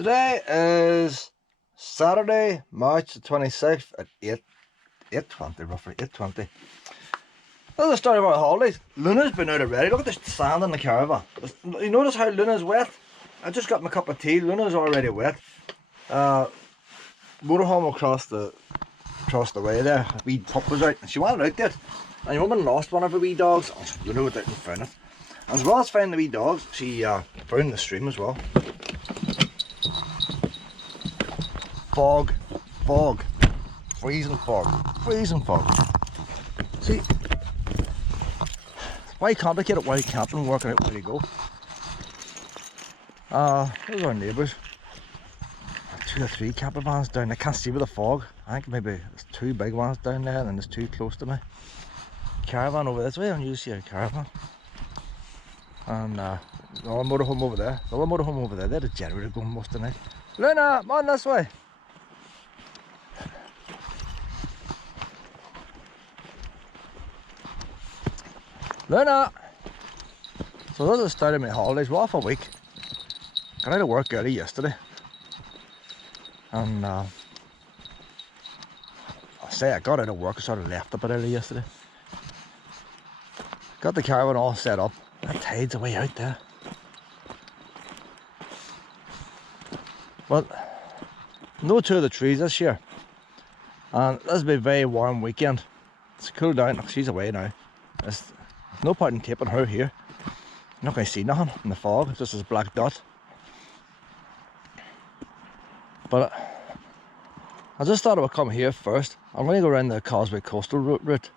Today is Saturday, March the 26th at 8:20, roughly 8:20. This is the start of our holidays. Luna's been out already. Look at the sand in the caravan. You notice how Luna's wet? I just got my cup of tea. Luna's already wet. Motorhome across the way there. A wee pup was out and she wanted out there. And your woman lost one of her wee dogs. Oh, Luna went out and found it. And as well as finding the wee dogs, she found the stream as well. Fog, freezing fog. See, why complicate it while you camping, working out where you go. Those are our neighbours. 2 or 3 camper vans down there. I can't see with the fog. I think maybe there's 2 big ones down there and then there's 2 close to me. Caravan over this way, unusually see a caravan. And another motorhome over there. The other motorhome over there, they had a generator going most of the night. Luna, come on this way. Luna! So this is the start of my holidays. We're off a week. Got out of work early yesterday. And I got out of work, I sort of left a bit early yesterday. Got the caravan all set up. That tide's way out there. But no 2 of the trees this year. And this will be a very warm weekend. It's cooled down. She's away now. There's no point in taping her here. You're not going to see nothing in the fog. It's just this black dot. But I just thought I would come here first. I'm going to go around the Causeway Coastal route.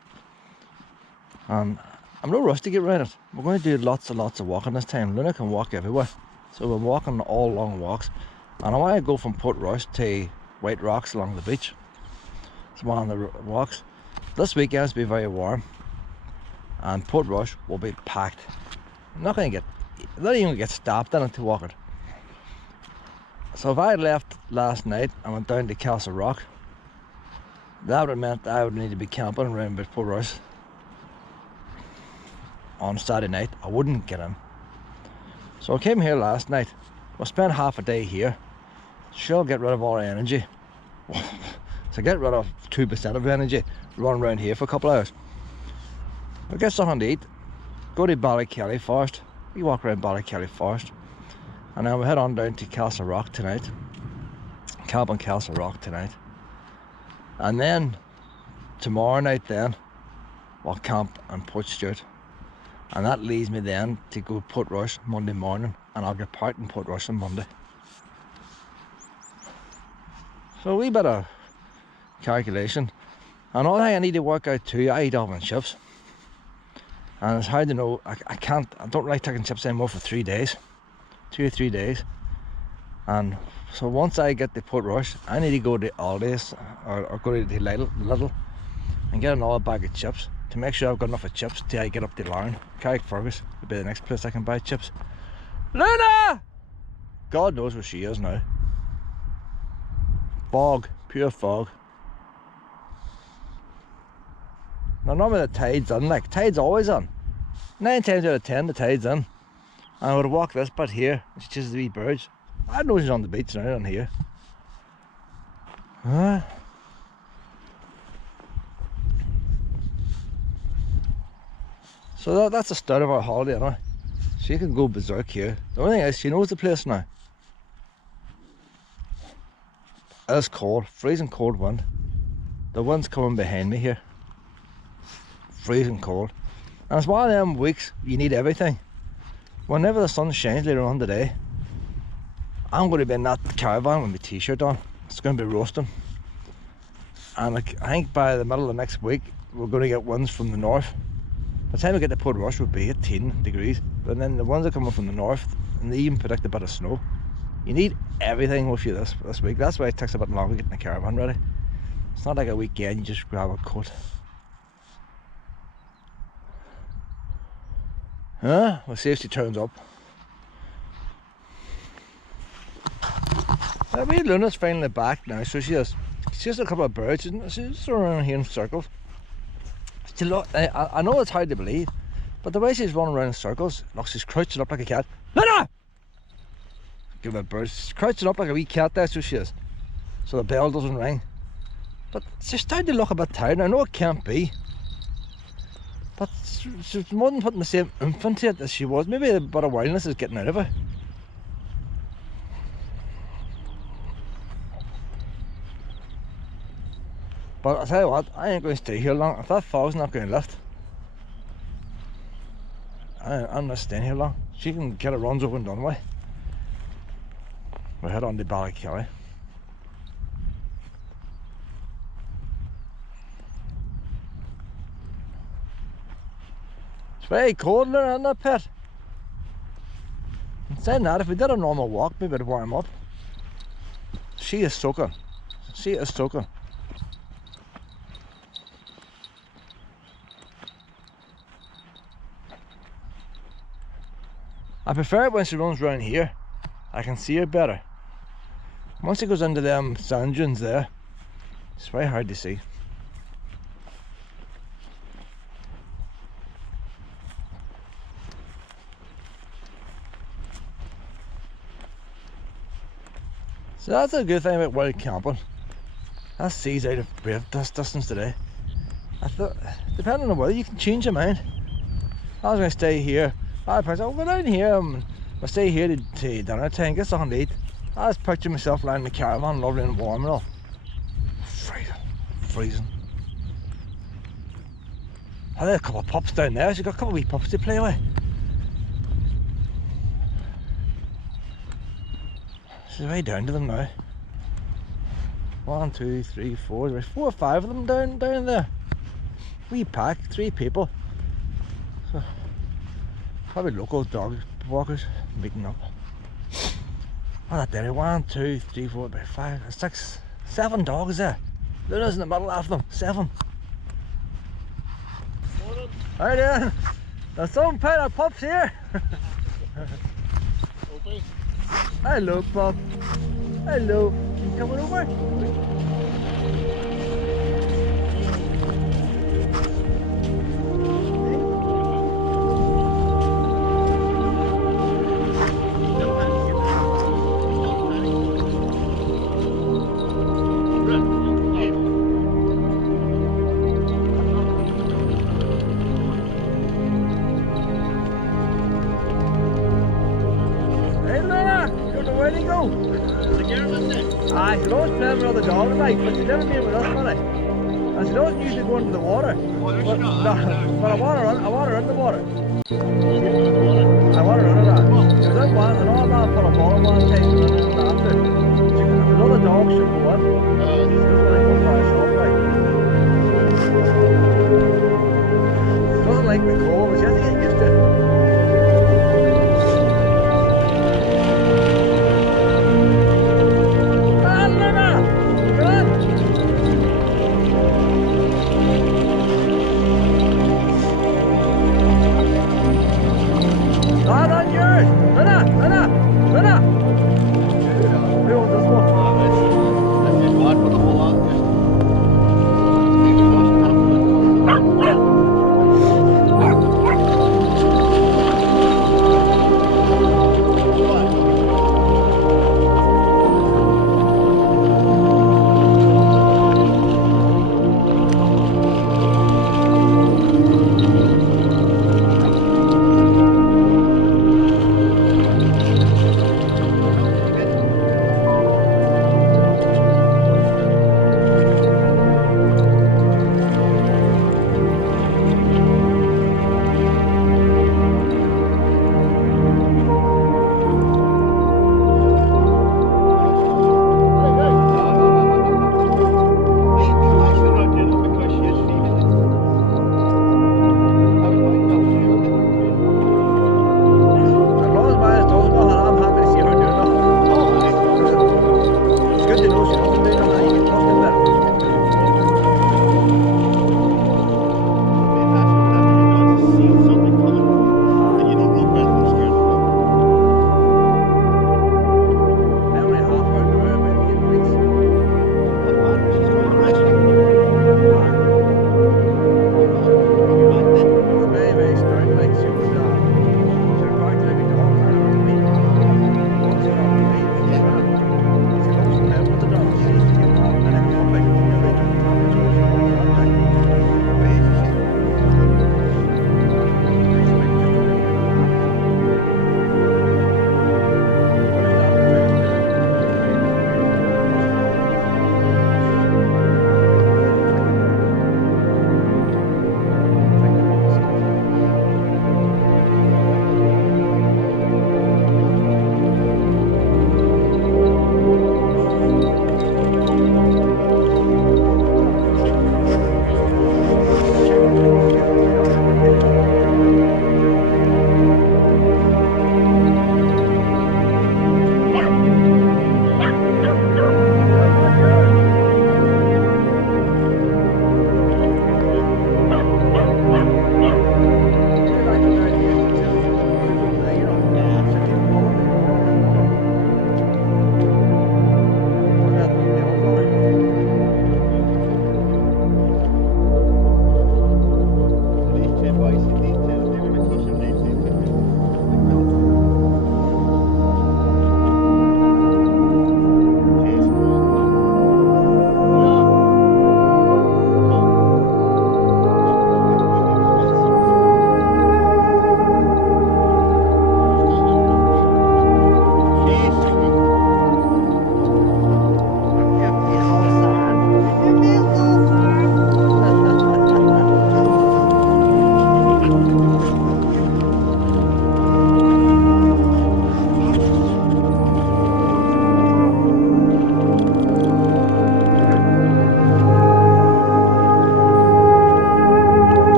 And I'm no rush to get around it. We're going to do lots and lots of walking this time. Luna can walk everywhere. So we're walking all long walks. And I want to go from Portrush to White Rocks along the beach. It's one of the walks. This weekend will be very warm. And Portrush will be packed. I'm not even going to get stopped in it to walk it. So if I had left last night and went down to Castle Rock, that would have meant I would need to be camping around about Portrush on Saturday night. I wouldn't get in. So I came here last night. We'll spend half a day here. She'll get rid of all her energy. So get rid of 2% of her energy. Run around here for a couple of hours. We'll get something to eat. Go to Ballykelly first. We walk around Ballykelly first. And then we'll head on down to Castle Rock tonight. Camp on Castle Rock tonight. And then tomorrow night then we'll camp on Port Stewart. And that leaves me then to go Portrush Monday morning. And I'll get parked in Portrush on Monday. So a wee bit of calculation. And all I need to work out too, I eat off on chips. And it's hard to know, I don't like taking chips anymore for 3 days. 2 or 3 days. And so once I get to Portrush, I need to go to Aldi's or go to the Little and get another bag of chips to make sure I've got enough of chips till I get up to Larne. Carrickfergus will be the next place I can buy chips. Luna! God knows where she is now. Fog, pure fog. Now normally the tide's on, like tide's always on. 9 times out of 10 the tide's in. And I would walk this bit here, it's just the wee birds. I know she's on the beach now on here. So that's the start of our holiday now. She can go berserk here. The only thing is she knows the place now. It's cold, freezing cold wind. The wind's coming behind me here. Freezing cold. And it's one of them weeks you need everything. Whenever the sun shines later on today, I'm going to be in that caravan with my t-shirt on. It's going to be roasting. And I think by the middle of the next week, we're going to get winds from the north. By the time we get to Portrush, will be 18 degrees. But then the winds are coming from the north, and they even predict a bit of snow. You need everything with you this week. That's why it takes a bit longer getting the caravan ready. It's not like a weekend, you just grab a coat. We'll see if she turns up. I mean, Luna's finally back now, so she has a couple of birds, isn't it? She's just around here in circles. I know it's hard to believe, but the way she's running around in circles, look, she's crouching up like a cat. Luna! give it a bird. She's crouching up like a wee cat there, so she is. So the bell doesn't ring. But she's starting to look a bit tired. I know it can't be. But she wasn't putting the same oomph into it as she was. Maybe a bit of wildness is getting out of her. But I'll tell you what, I ain't going to stay here long. If that fog's not going to lift, I'm not staying here long. She can get her runs over and done with. We'll head on to Ballykelly. It's very cold in there, isn't it, Pet? And saying that, if we did a normal walk, maybe it'd warm up. She is soaking. She is soaking. I prefer it when she runs around here. I can see her better. Once she goes into them sand dunes there, it's very hard to see. So that's a good thing about wild camping. That sea's out of brave distance today. I thought, depending on the weather, you can change your mind. I was going to stay here. I was I'll go down here and I'll stay here to dinner time, get something to eat. I just picture myself lying in the caravan, lovely and warm and all. Freezing. I had a couple of pups down there, so got a couple of wee pups to play with. She's way down to them now. 1, 2, 3, 4, there's 4 or 5 of them down there. Wee pack, 3 people. So, probably local dog walkers meeting up. Oh, that there, 1, 2, 3, 4, 5, 6, 7 dogs there. Luna's in the middle of them, 7. Hi there. There's some pair of pups here. Hello, pup. Hello. You coming over? With the dog tonight, but she never been with us tonight. And she doesn't usually go into the water. But I want her in the water. I want her in that. Because I want an old man put a ball in one time and then after. The other dog should go in. She's just going to go for herself, like. She doesn't like the cold, but she has to get used to it.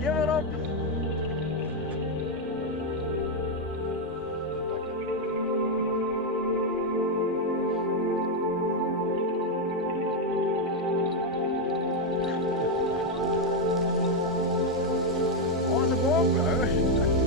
Give it up. Oh, it's a walk now.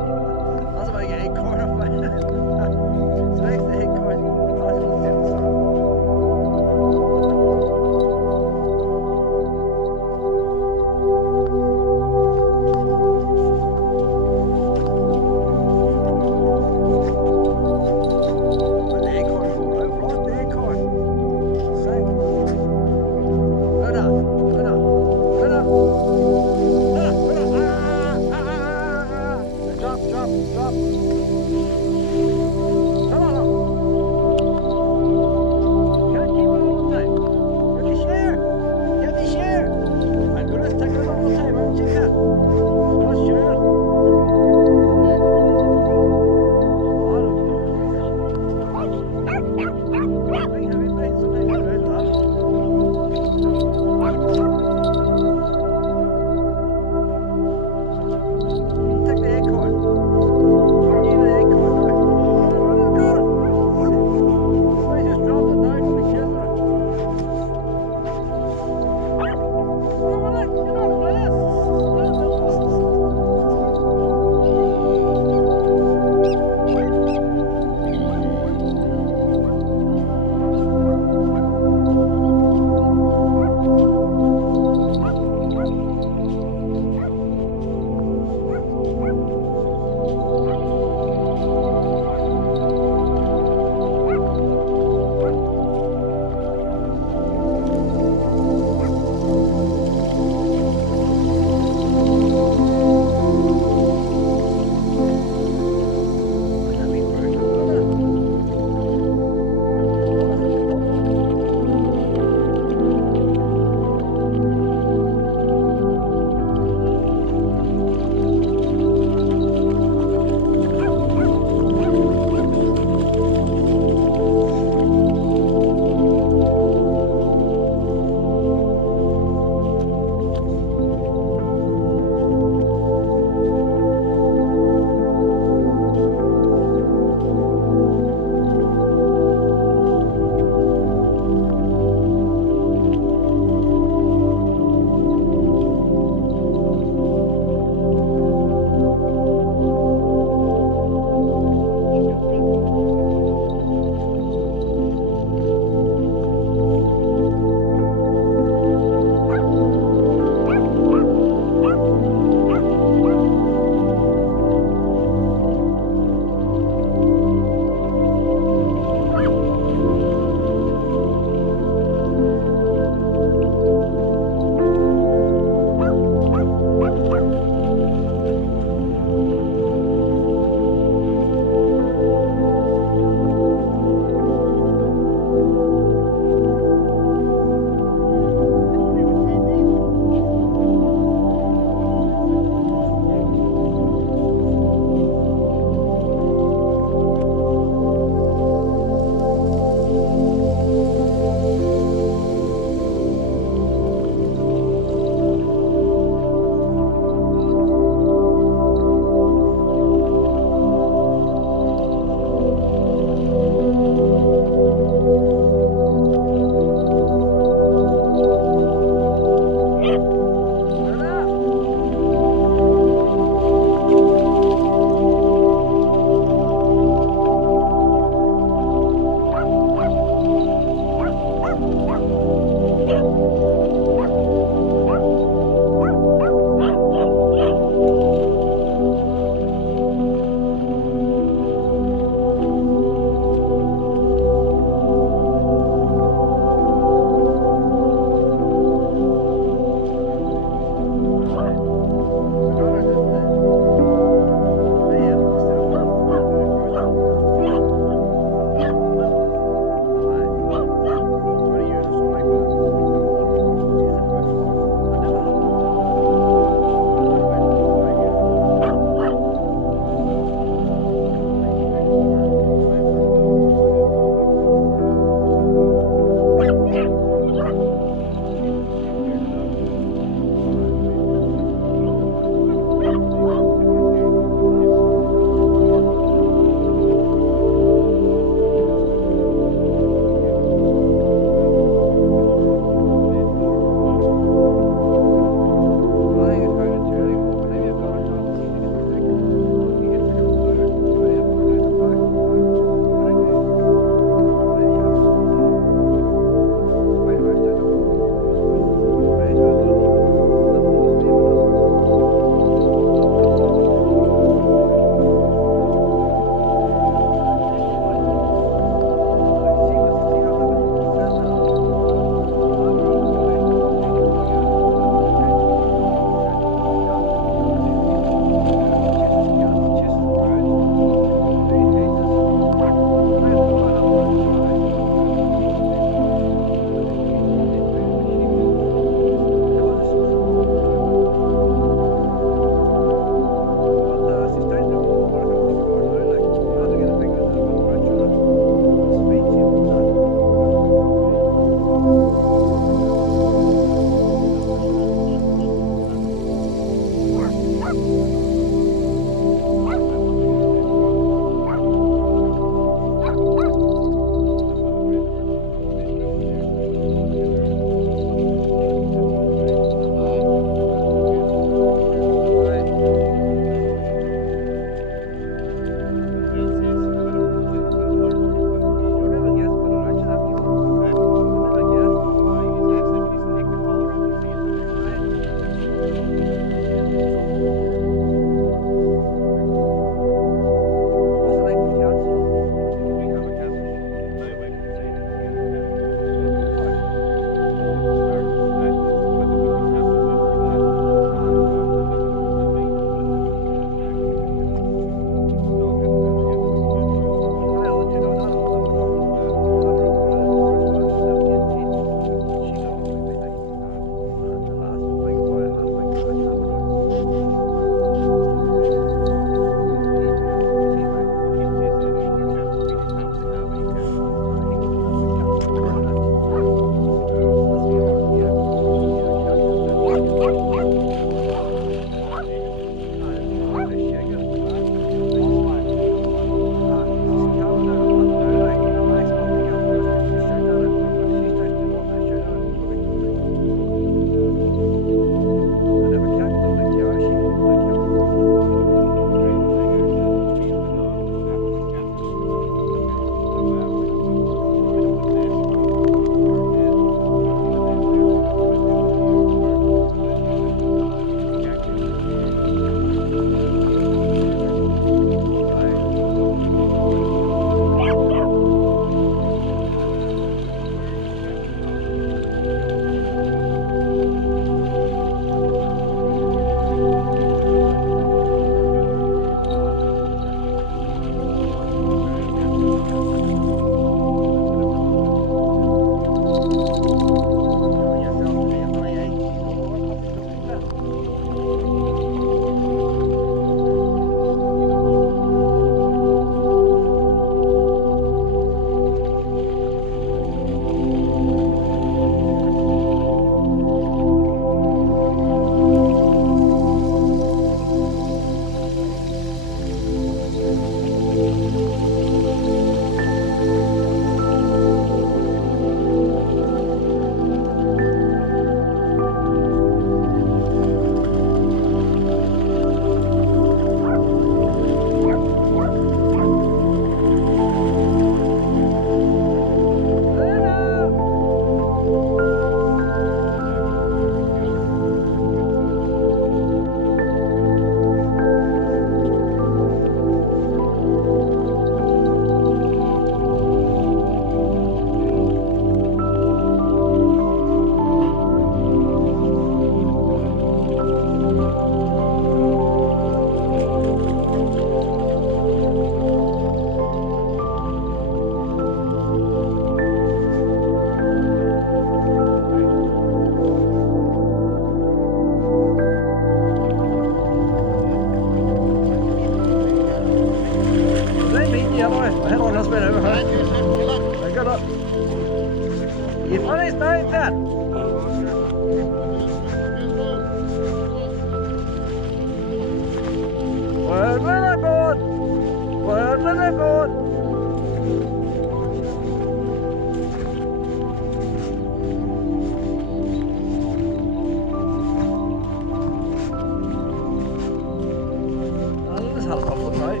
floating out.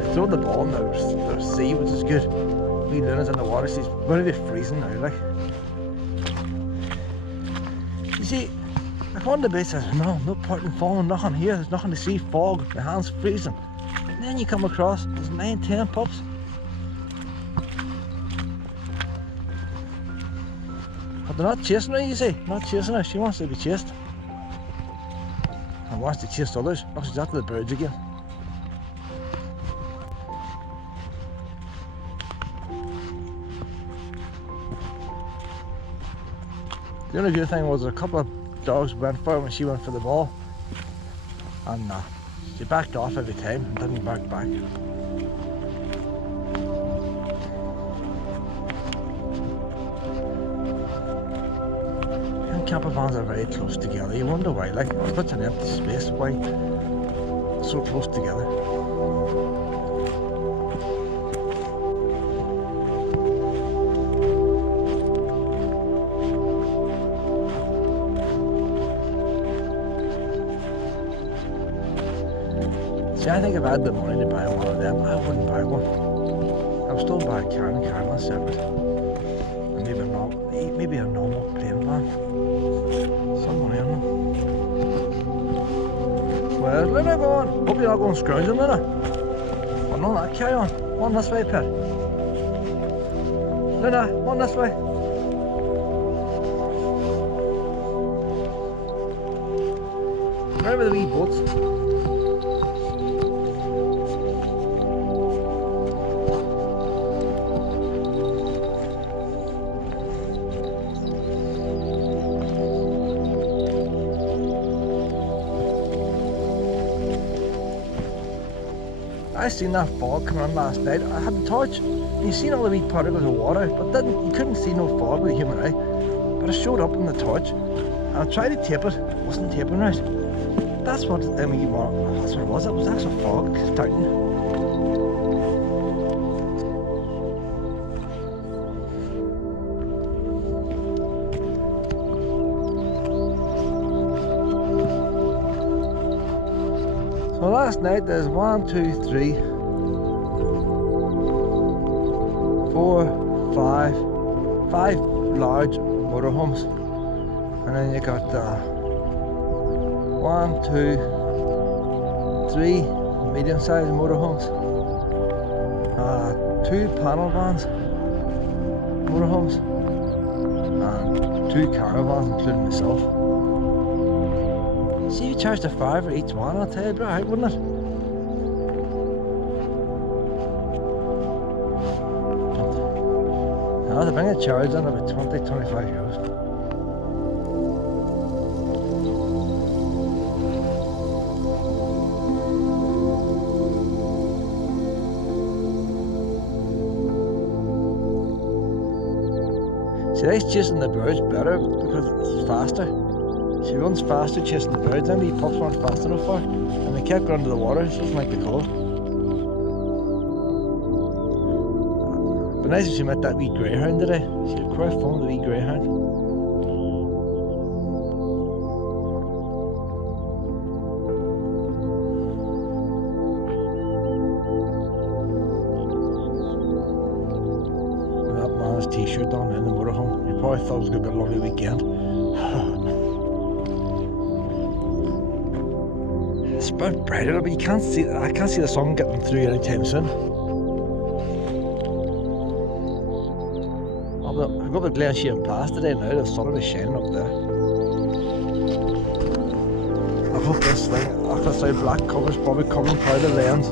They throw the ball in the sea, which is good. Wee Luna's in the water, she's going to be freezing now, like. You see, like on the beach says, no point in falling, nothing here, there's nothing to see, fog, my hand's freezing. And then you come across, there's 9, 10 pups. But they're not chasing her, you see, not chasing her, she wants to be chased. And wants to chase others. Look, she's after the birds again. The only good thing was a couple of dogs went for her when she went for the ball. And she backed off every time and didn't back. Caravans are very close together. You wonder why, like, it's such an empty space, why so close together. See, I think if I had the money to buy one of them, I wouldn't buy one. I would still buy a Caravan separate. And maybe a normal plain van. Some money on them. Where's Luna going? Hope you're not going scrounging, Luna. Oh no, that carry on. One this way, pet. Luna, one this way. Remember the wee boats? I seen that fog coming on last night. I had the torch, and you seen all the wee particles of water, but you couldn't see no fog with the human eye. But it showed up in the torch, and I tried to tape it, wasn't taping right. That's what that's what it was. It was actual fog starting. So last night there's 1, 2, 3, 4, 5 large motorhomes, and then you got 1, 2, 3 medium-sized motorhomes, 2 panel vans motorhomes, and 2 caravans including myself. See, you charged a $5 for each one, I'll tell you, it'd be alright, wouldn't it? Now to bring a charge on about 20, 25 euros. See, he's chasing the birds better because it's faster. She runs faster chasing the birds, and the pups weren't fast enough for her, and they kept going to the water, so it's like the cold. But nice if she met that wee greyhound today. She had quite fun with the wee greyhound. With that man's t-shirt on in the motorhome, he probably thought it was going to be a lovely weekend. It's a bit brighter, but you can't see. I can't see the sun getting through anytime soon. I've got the Glen Shane Pass today now. The sun is shining up there. I hope this thing, after this black cover's probably covering part of the lens.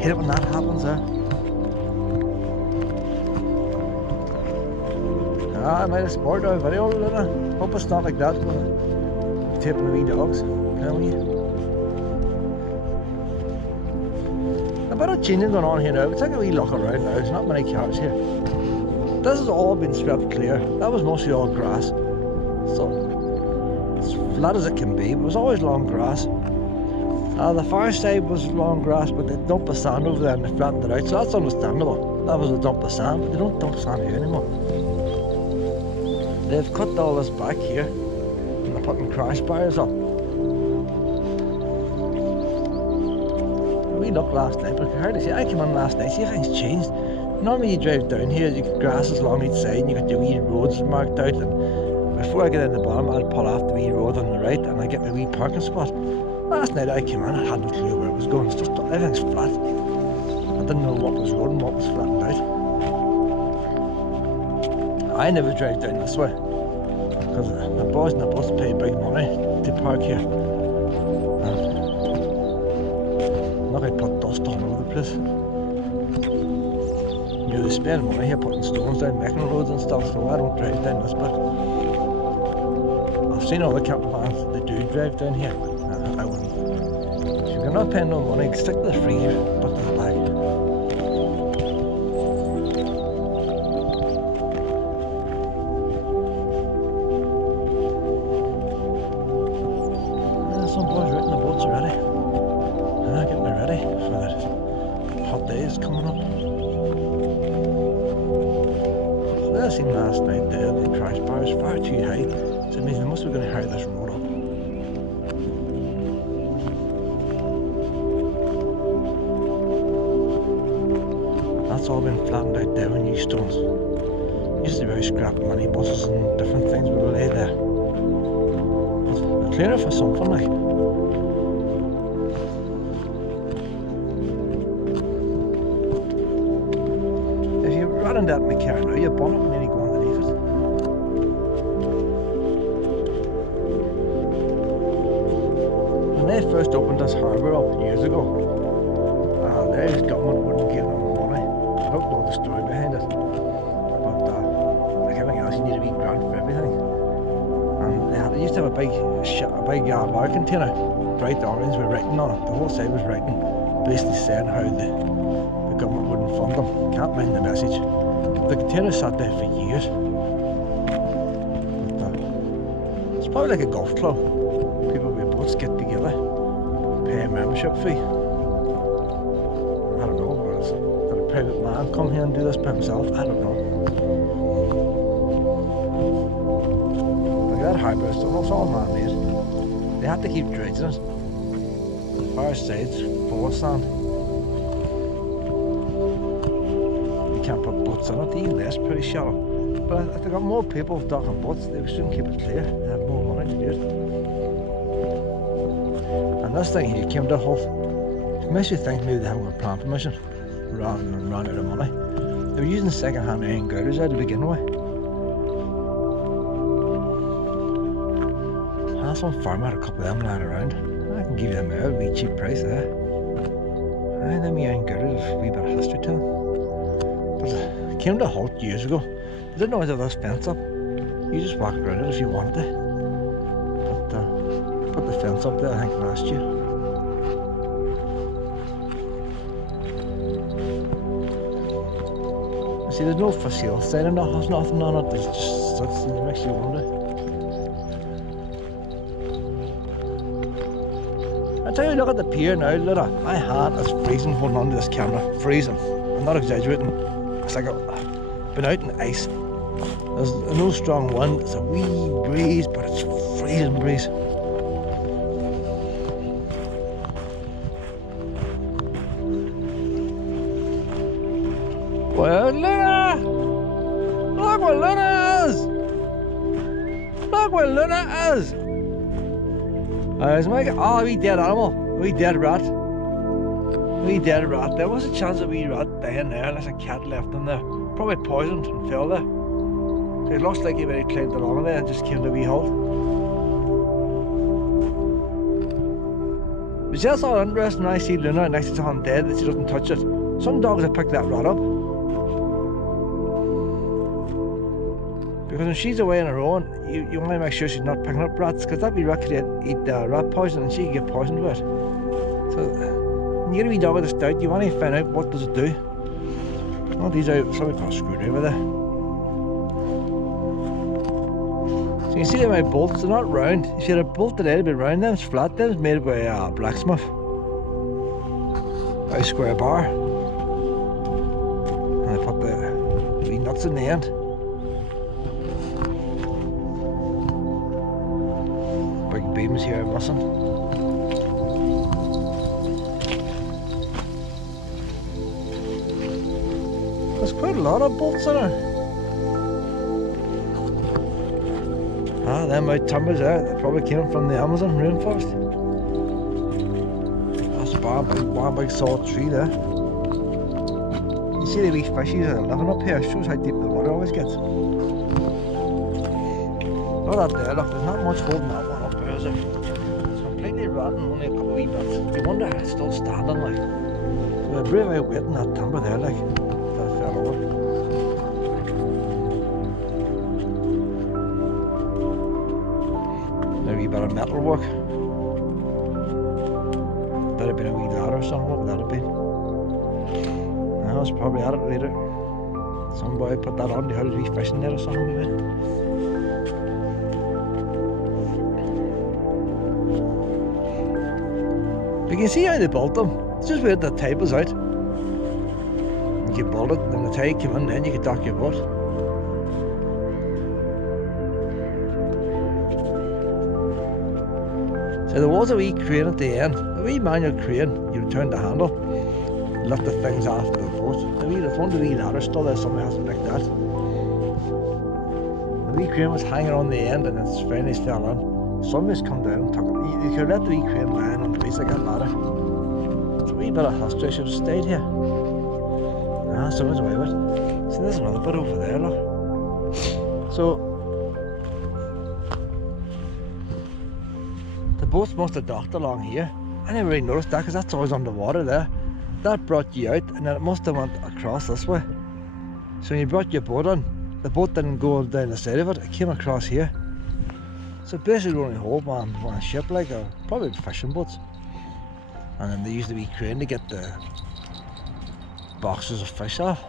Hate it when that happens, I might have spoiled our video a little. Hope it's not like that when I'm taping the wee dogs. A bit of changing going on here now. We'll take a wee look around now. There's not many cars here. This has all been swept clear. That was mostly all grass. So, as flat as it can be, but it was always long grass. The far side was long grass, but they dumped the sand over there and they flattened it out. So that's understandable. That was a dump of sand, but they don't dump sand here anymore. They've cut all this back here and they're putting crash barriers up. we looked last night, but I could hardly see. I came in last night, see if things changed. Normally you drive down here, you got grasses along each side, and you got the wee roads marked out, and before I get in the bottom, I'd pull off the wee road on the right, and I get my wee parking spot. Last night I came in, I had no clue where it was going. It's just, everything's flat. I didn't know what was road and what was flattened out. I never drive down this way, because the boys and the bus pay big money to park here. Look, I put dust all over the place. You know, they spend money here putting stones down, making roads and stuff, so I don't drive down this bit. I've seen other camper vans that do drive down here. I wouldn't. If you're not paying no money, stick to the free here, put to the back. Some boys are out in the boats already. Getting me ready for the hot days coming up. So I seen last night there, the crash bar is far too high, so it means they must be going to hire this road up. That's all been flattened out there with new stones. Used to be scrap money buses and different things would lay there. It's clearer for something like. That in my car now, your bonnet will nearly go underneath it. When they first opened this harbour up years ago, the Irish government wouldn't give them money. I don't know the story behind it, but like everything else, you need a wee grant for everything. And they used to have a big lard container, bright orange with writing on it. The whole side was writing, basically saying how the government wouldn't fund them. Can't mind the message. The container sat there for years. It's probably like a golf club. People with boats get together, pay a membership fee. I don't know, or else did a private man come here and do this by himself? I don't know. Like that harbour, it's all man-made. They had to keep dredging it. The far side's full of sand. Can't put boats on it, even less pretty shallow. But if they got more people docking boats, they would soon keep it clear. They have more money to do it. And this thing here came to a halt. It makes you think maybe they haven't got plan permission rather than run out of money. They were using second-hand iron girders there to begin with. And some farmer had a couple of them lying around. I can give them a wee cheap price there. And them iron girders have a wee bit of history to them. But it came to a halt years ago. They didn't always have this fence up. You just walk around it if you wanted to. But put the fence up there, I think, last year. See, there's no for sale sign and there's nothing on it. There's just sits and it makes you wonder. I tell you, look at the pier now, look at my hand is freezing holding on to this camera. Freezing. I'm not exaggerating. It's like I've been out in ice. There's no strong wind, it's a wee breeze, but it's freezing breeze. Well, Luna! Look where Luna is! Look where Luna is! There's my oh, a wee dead animal, a wee dead rat. Wee dead rat. There was a chance of a wee rat dying there unless a cat left him there. Probably poisoned and fell there. So it looks like he really climbed along there and just came to a wee halt. But that's all interesting when I see Luna next to something dead that she doesn't touch it. Some dogs have picked that rat up. Because when she's away on her own, you want to make sure she's not picking up rats, because that wee rat could eat rat poison and she could get poisoned with it. So when you get a wee dog with a stout, you want to find out what does it do. Oh, these are something called a screwdriver there. So you can see that my bolts are not round. If you had a bolt that had been round, then it's flat, then it's made by a blacksmith. A square bar. And I put the wee nuts in the end. Big beams here are missing. There's quite a lot of bolts in it. Ah, them white timbers there, they probably came from the Amazon rainforest. That's one big solid tree there. You see the wee fishies that are living up here, shows how deep the water always gets. Look at that there, look, there's not much holding that one up there, is there? It's completely rotten, only a couple of wee bits. You wonder how it's still standing like. So we're brave out waiting that timber there, like, that fell over. Maybe a bit of metal work. Better been a wee ladder or something, what would that have been? No, it's probably at it later. Somebody put that on, they had a wee fishing net or something maybe. You can see how they built them. It's just where the tape was out. You build it, then the tide came in, then you could dock your boat. So there was a wee crane at the end, a wee manual crane. You would turn the handle, lift the things off the boat. There's one of the wee ladders still there, somebody has to make that. The wee crane was hanging on the end and it's finally fell on. Somebody's come down and took it. You could let the wee crane lying on the base of that ladder. It's a wee bit of history, should have stayed here. Ah, someone's away with it. See, there's another bit over there, look. So, the boats must have docked along here. I never really noticed that because that's always underwater there. That brought you out and then it must have went across this way. So when you brought your boat on, the boat didn't go down the side of it, it came across here. So basically only hold one ship like, or probably fishing boats. And then they used the wee crane to get the boxes of fish off.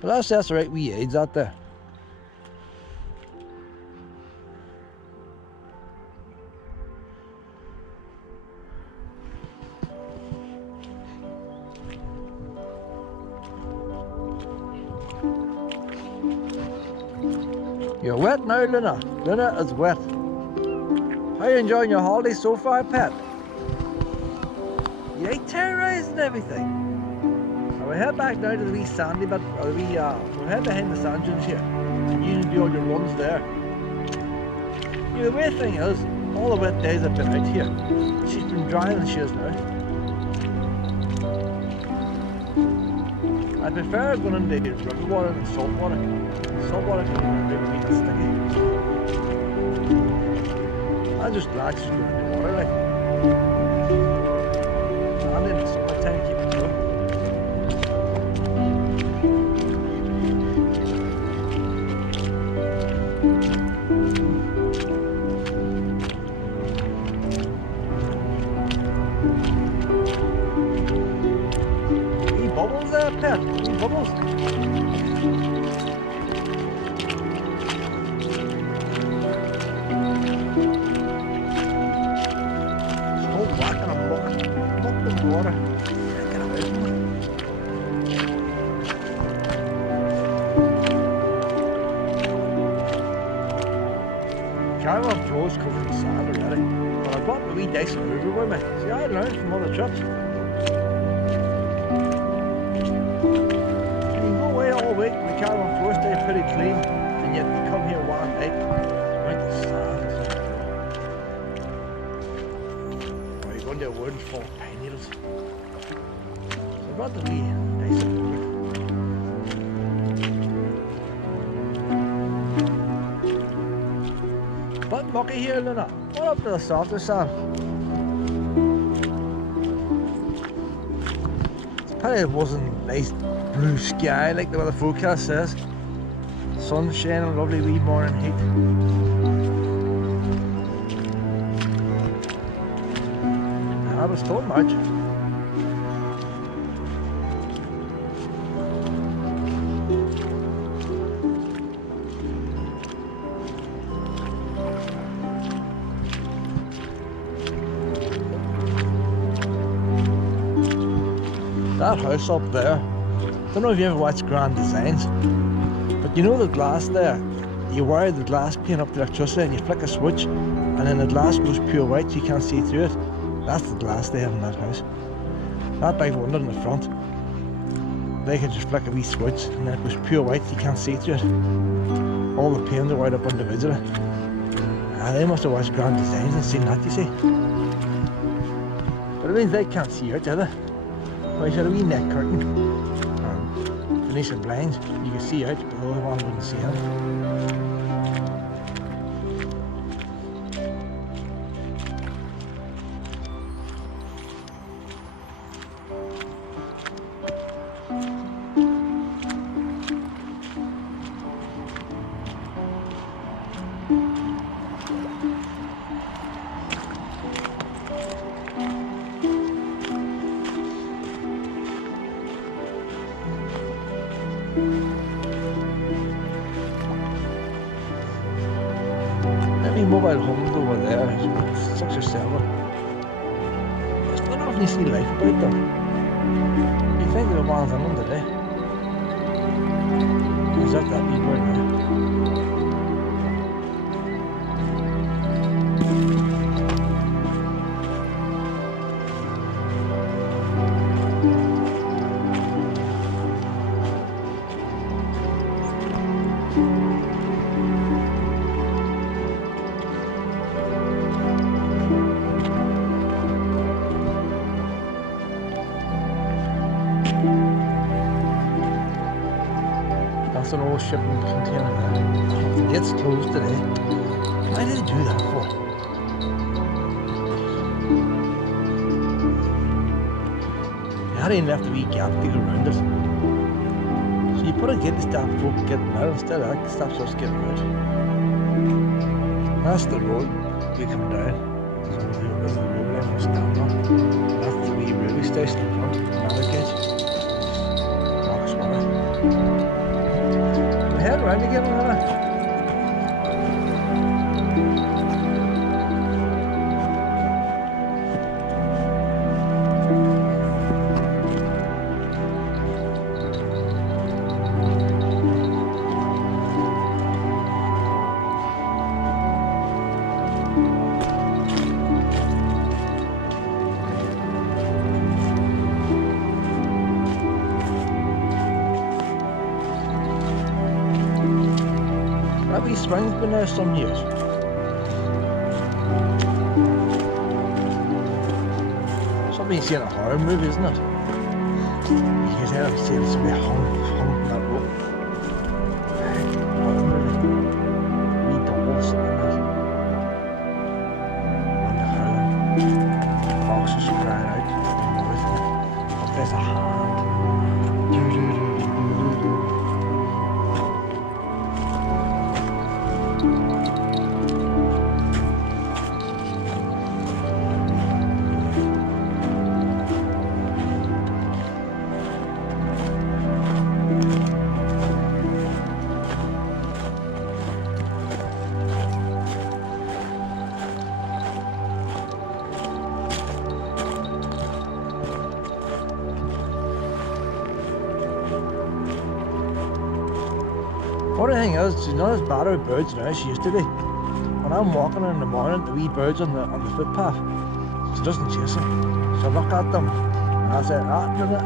But that's the right wee aids out there. You're wet now, Luna. Luna is wet. How are you enjoying your holiday so far, pet? You ain't terrorised and everything. Now we head back now to the wee sandy bit, or the wee, we'll head behind the sand dunes here. And you can do all your runs there. Yeah, the weird thing is, all the wet days I've been out here, she's been drier than she is now. I prefer going into river water than salt water. Salt water can be really sticky. I'm just glad she's going into water like. And in the summertime keep it cool. Wee bubbles there, pet. Wee bubbles. Water. Get away from it. Caravan floors covered in sand already. But I brought the wee Dyson mover with me. See, I learned from other trips. You can go away all week and the caravan floors stay pretty clean, and yet you come here one night, right to sand. Or you go into a wooden full of pine needles. So I brought the wee Dyson mover. But mucky here, Luna. What up to the softer sand? It's a pity it wasn't nice blue sky like the weather forecast says. Sun shining, lovely wee morning heat. And I was told much. That house up there, don't know if you ever watched Grand Designs, but you know the glass there, you wire the glass pane up to electricity and you flick a switch and then the glass goes pure white so you can't see through it. That's the glass they have in that house. That big one in the front, they can just flick a wee switch and then it goes pure white, you can't see through it. All the panes are white up individually. They must have watched Grand Designs and seen that, you see. But it means they can't see out, do they? Well, you had a wee net curtain and Venetian blinds, you can see out, but the other one wouldn't see out. Mobile homes over there, it's 6 or 7. I don't know if you see life about them. You think of the ones in them today. Is that wee bird now? That's an old shipping container there. It's closed today. Why did they do that for? They hadn't even left a wee gap to go around it. So you put a gate to stop folk getting out, instead of that stops us getting out. That's the road we come down. This is the railway line we're standing on. That's the wee railway station in front, Navigate. Head around again, Lana. That wee spring's been there some years. Somebody's seen a horror movie, isn't it? You can tell I've seen this wee hump that rope. Horror movie. Wee doubles in it. And the howling. Foxes crying out. Up there's a hand. Funny thing is, she's not as bad with birds now as she used to be. When I'm walking her in the morning, the wee birds on the footpath, she doesn't chase them. She'll look at them, and I'll say, ah, no, no.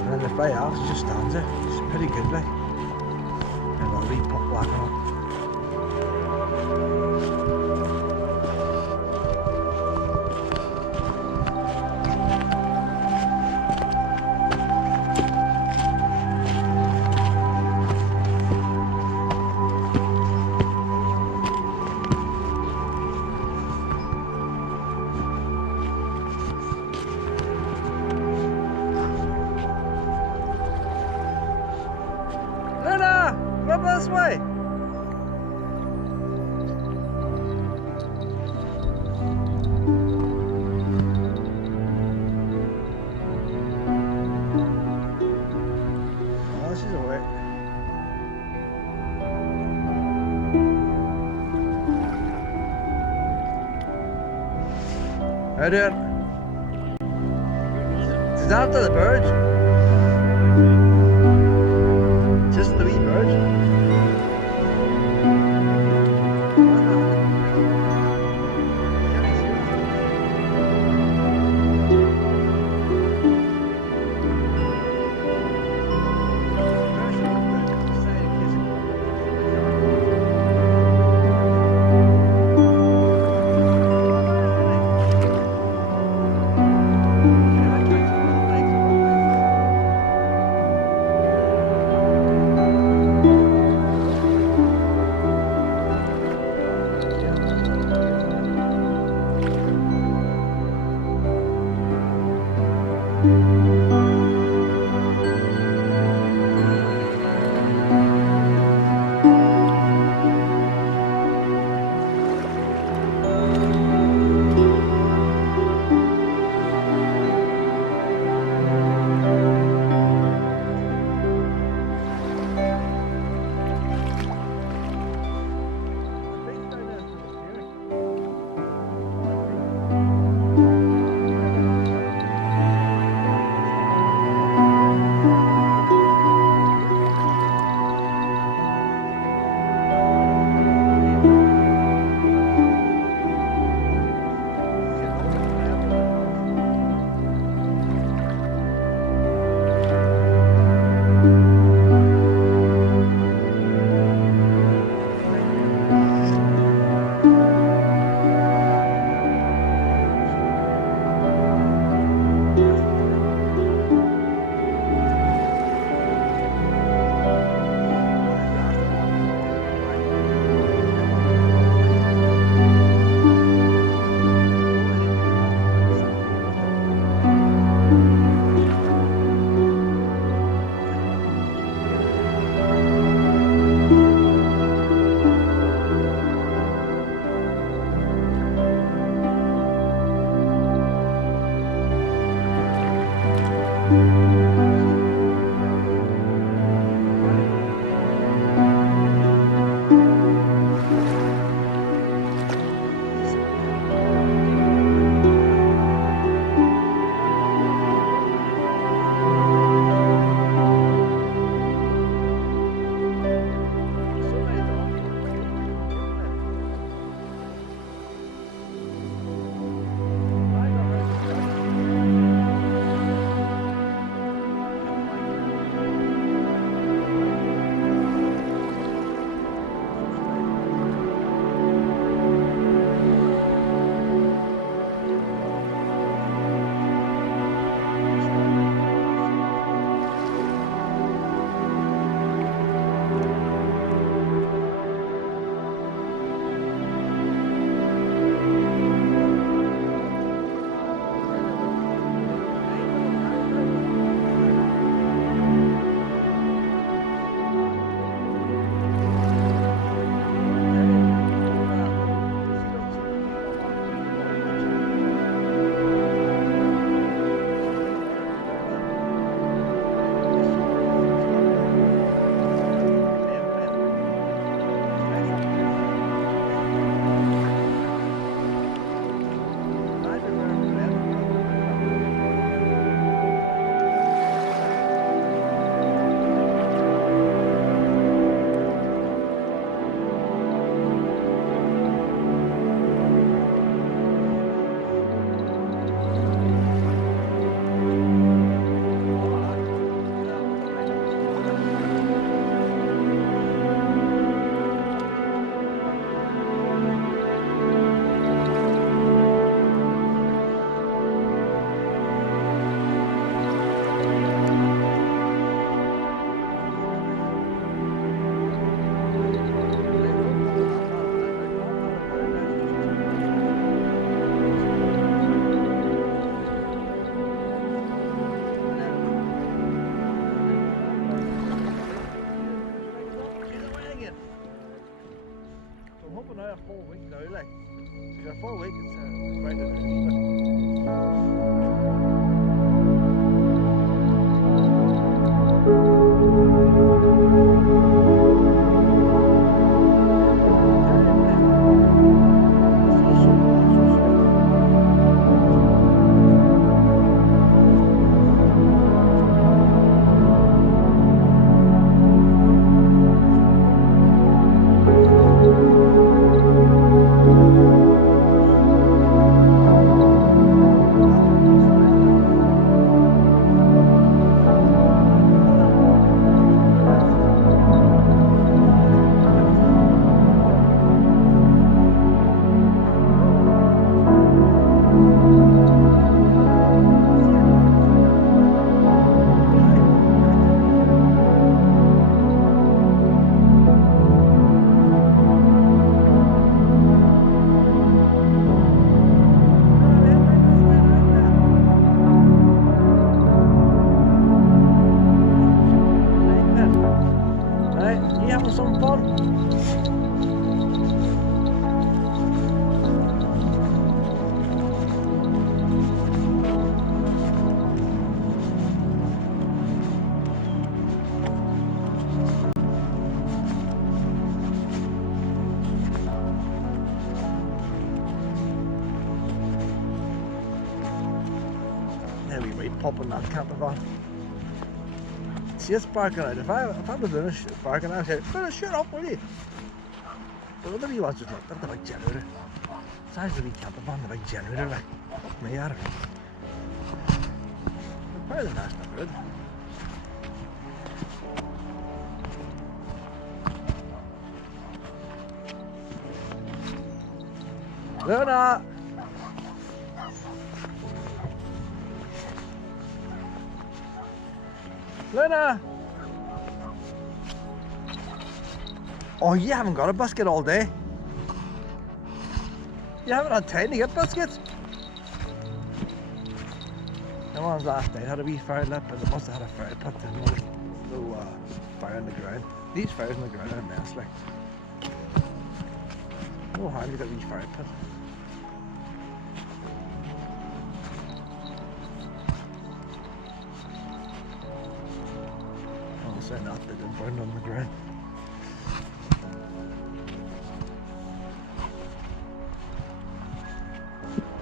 And then they fly off, she just stands there. She's pretty good, like. And a wee pup walking up. Come this way. Oh, she's away. How do it? Is that after the birds? Just the wee birds. hoping now a full week now, like. Because a full week it's right at it. Some fun. There we might pop in that caravan. See, it's barking out. If I was doing this barking out, I'd say, shut up, will you? But whatever you want, just look at the big generator. Size of the wee caravan, the big generator, like, fuck me at it. Probably the national grid. Luna! Luna! Oh, you haven't got a biscuit all day? You haven't had time to get biscuits? The ones last night had a wee fire lit, but they must have had a fire pit. There's no fire in the ground. These fires in the ground are a mess, like. No harm to get a wee fire pit. Saying that they didn't burn on the ground.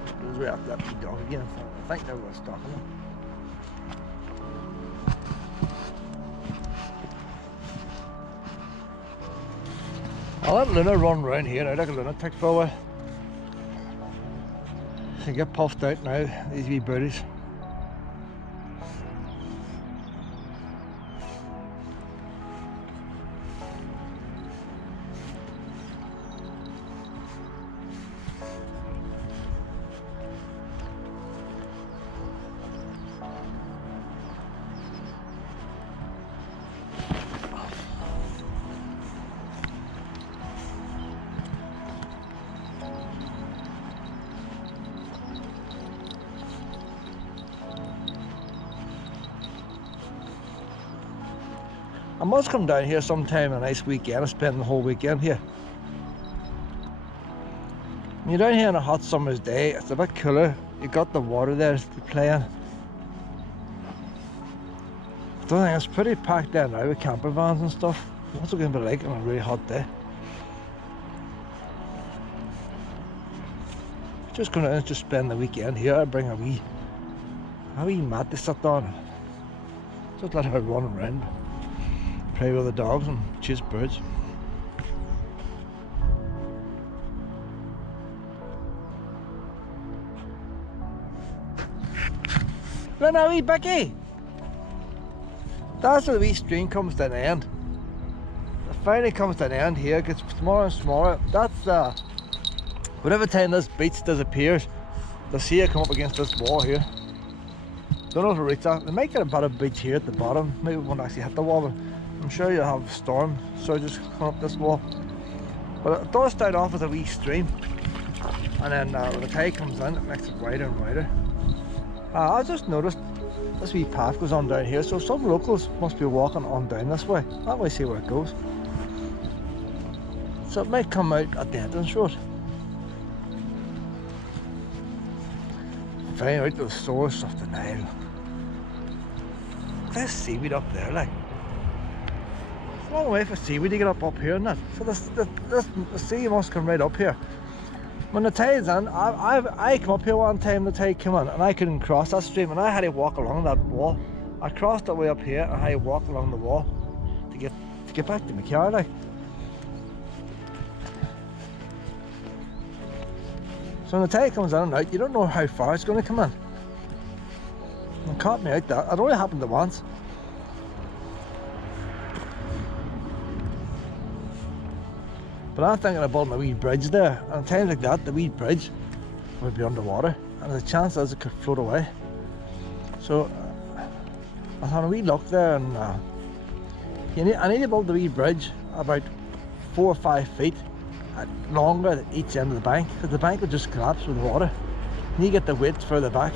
Suppose we have to let the dog again. I think they were stalking them. I'll let Luna run around here now, like a lunatic for a while. She get puffed out now, these wee booties. I must come down here sometime a nice weekend and spend the whole weekend here. When you're down here on a hot summer's day, it's a bit cooler. You got the water there playing. I don't think it's pretty packed there now with camper vans and stuff. What's it going to be like on a really hot day? Just going to just spend the weekend here. I bring a wee mat to sit on. Just let her run around. Play with the dogs and chase birds. Look now, wee Becky! That's where the wee stream comes to an end. It finally comes to an end here, it gets smaller and smaller. That's whatever time this beach disappears, the sea will come up against this wall here. Don't know if it reaches that. They might get a better beach here at the bottom. Maybe it won't actually hit the wall, but I'm sure you'll have storm surges coming up this wall. But it does start off as a wee stream, and then when the tide comes in, it makes it wider and wider. I just noticed this wee path goes on down here, so some locals must be walking on down this way. That way, see where it goes. so it might come out at the entrance road. Find out the source of the Nile. There's seaweed up there, like. It's a long way for seaweed to get up here and that. So the sea must come right up here. When the tide's in, I come up here one time, the tide came in, and I couldn't cross that stream, and I had to walk along that wall. I crossed the way up here, and I had to walk along the wall to get back to my car, like. So when the tide comes in and out, you don't know how far it's going to come in. It caught me out that. It only happened at once. But I'm thinking of building a wee bridge there, and at times like that, the wee bridge would be underwater, and the chance is it could float away. So I had a wee look there, and I need to build the wee bridge about 4 or 5 feet longer at each end of the bank, because the bank would just collapse with water. And you get the weight further back.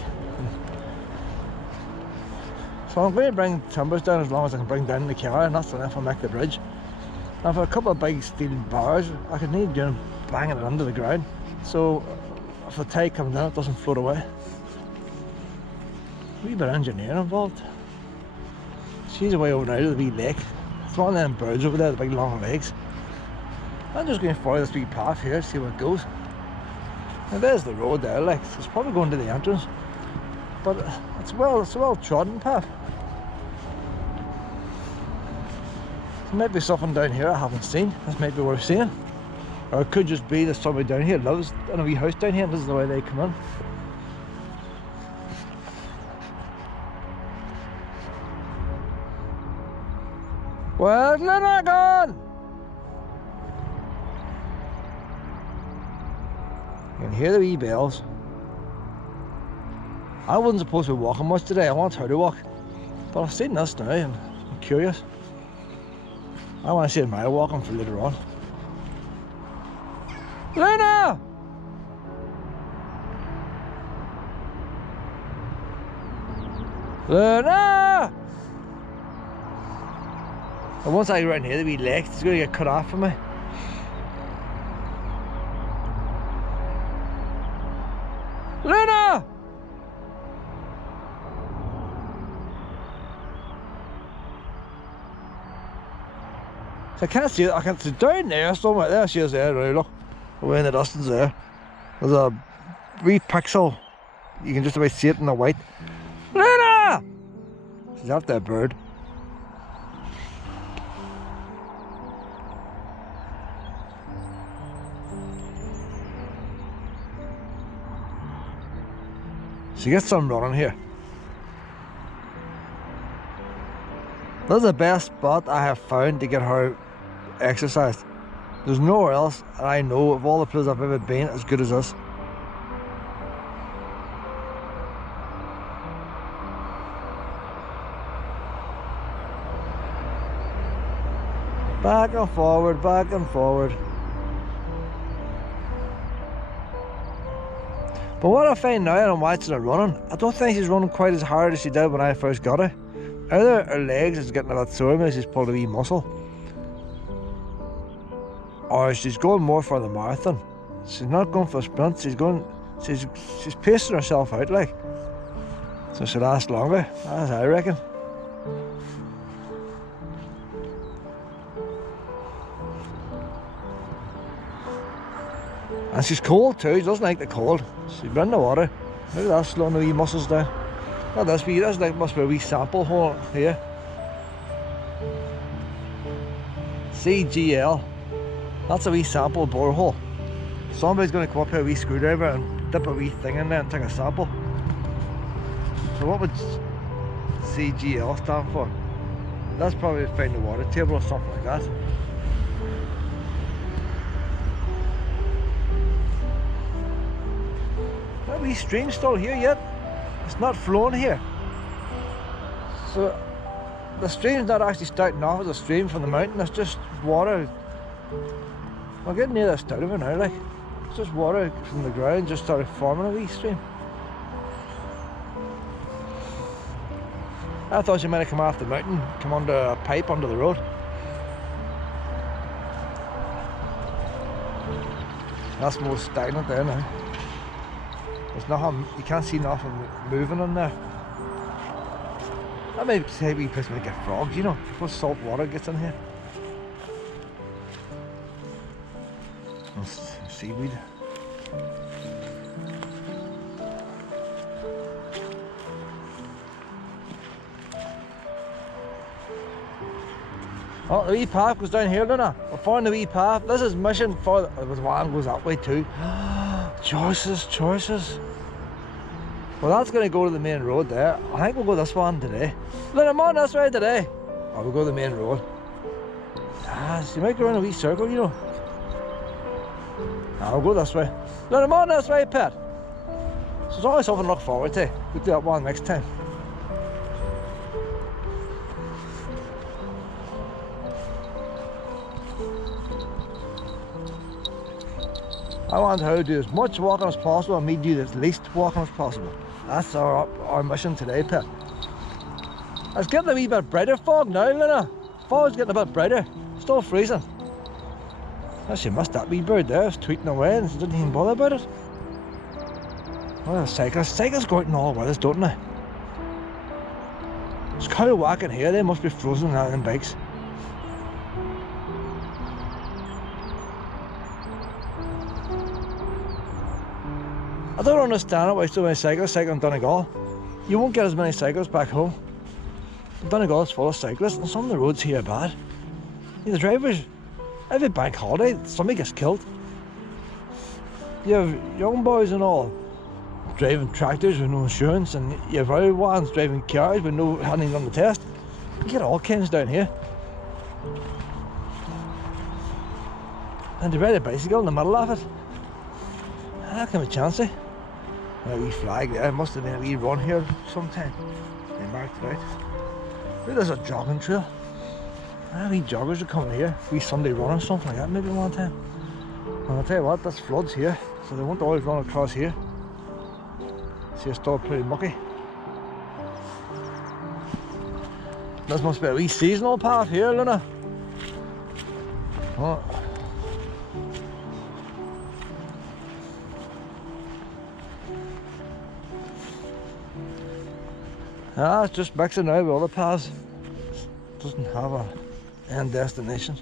So I'm going to bring timbers down as long as I can bring down the car, and that's enough to make the bridge. And for a couple of big steel bars, I could need to banging it under the ground, so if the tide comes down, it doesn't float away. A wee bit of engineering involved. She's away over now to the wee lake. It's one of them birds over there, the big long legs. I'm just going to follow this wee path here, see where it goes. Now there's the road there, like, so it's probably going to the entrance, but it's a well trodden path. There might be something down here I haven't seen. This might be worth seeing. Or it could just be that somebody down here lives in a wee house down here, and this is the way they come in. Where's Luna gone? You can hear the wee bells. I wasn't supposed to be walking much today. I want her to walk, but I've seen this now and I'm curious. I want to see my walking for later on. Luna! Luna! And once I get around here, the wee lake, it's going to get cut off from me. Luna! I can't see it. I can't see down there somewhere. There she is there, right, look. Away in the distance there. There's a wee pixel. You can just about see it in the white. Luna! She's after a bird. She gets some running here. This is the best spot I have found to get her exercised. There's nowhere else, and I know of all the places I've ever been as good as this. Back and forward, back and forward. But what I find now, and I'm watching her running, I don't think she's running quite as hard as she did when I first got her. Either her legs is getting a bit sore, maybe she's pulled a wee muscle, or she's going more for the marathon. She's not going for a sprint, she's pacing herself out, like, so she'll last longer, as I reckon. And she's cold too, she doesn't like the cold. She's been in the water. Look at that, slowing the wee muscles down. Look at this like, must be a wee sample hole here. CGL. That's a wee sample borehole. Somebody's going to come up here with a wee screwdriver and dip a wee thing in there and take a sample. So what would CGL stand for? That's probably to find the water table or something like that. That wee stream's still here yet. It's not flowing here. So the stream's not actually starting off as a stream from the mountain, it's just water. We're getting near the start of it now, like. It's just water from the ground just started forming a wee stream. I thought she might have come off the mountain, come under a pipe under the road. That's more stagnant there now. There's nothing, you can't see nothing moving in there. That may say we place might get frogs, you know, before salt water gets in here. And seaweed. Oh, the wee path goes down here, Luna. We're found the wee path. This is mission for. There was one goes that way too. Choices, choices. Well, that's going to go to the main road there. I think we'll go this one today. Luna, I'm on this way today. Oh, we'll go to the main road. Ah, so you might go around a wee circle, you know. Nah, we'll go this way. Luna, I'm on this way, pet. So it's always something to look forward to. We'll do that one next time. I want her to do as much walking as possible and me do as least walking as possible. That's our mission today, pet. It's getting a wee bit brighter fog now, Luna. Fog's getting a bit brighter. Still freezing. Actually missed that wee bird there. It's tweeting away and didn't even bother about it. Well, cyclists go out in all weathers, don't they? It's kind of whacking here. They must be frozen out in bikes. I don't understand why so many cyclists cycle in Donegal. You won't get as many cyclists back home. Donegal is full of cyclists and some of the roads here are bad. The drivers, every bank holiday, somebody gets killed. You have young boys and all driving tractors with no insurance, and you have old ones driving cars with no handing on the test. You get all kinds down here. And they ride a bicycle in the middle of it. That can be chancy. A wee flag there, must have been a wee run here sometime. They marked it out. Maybe there's a jogging trail. Wee joggers are coming here. Wee Sunday run or something like that maybe one time. And I'll tell you what, that's floods here, so they won't always run across here. See, it's still pretty mucky. This must be a wee seasonal path here, Luna. Oh. Ah, it's just mixing now with other paths. It doesn't have a end destination.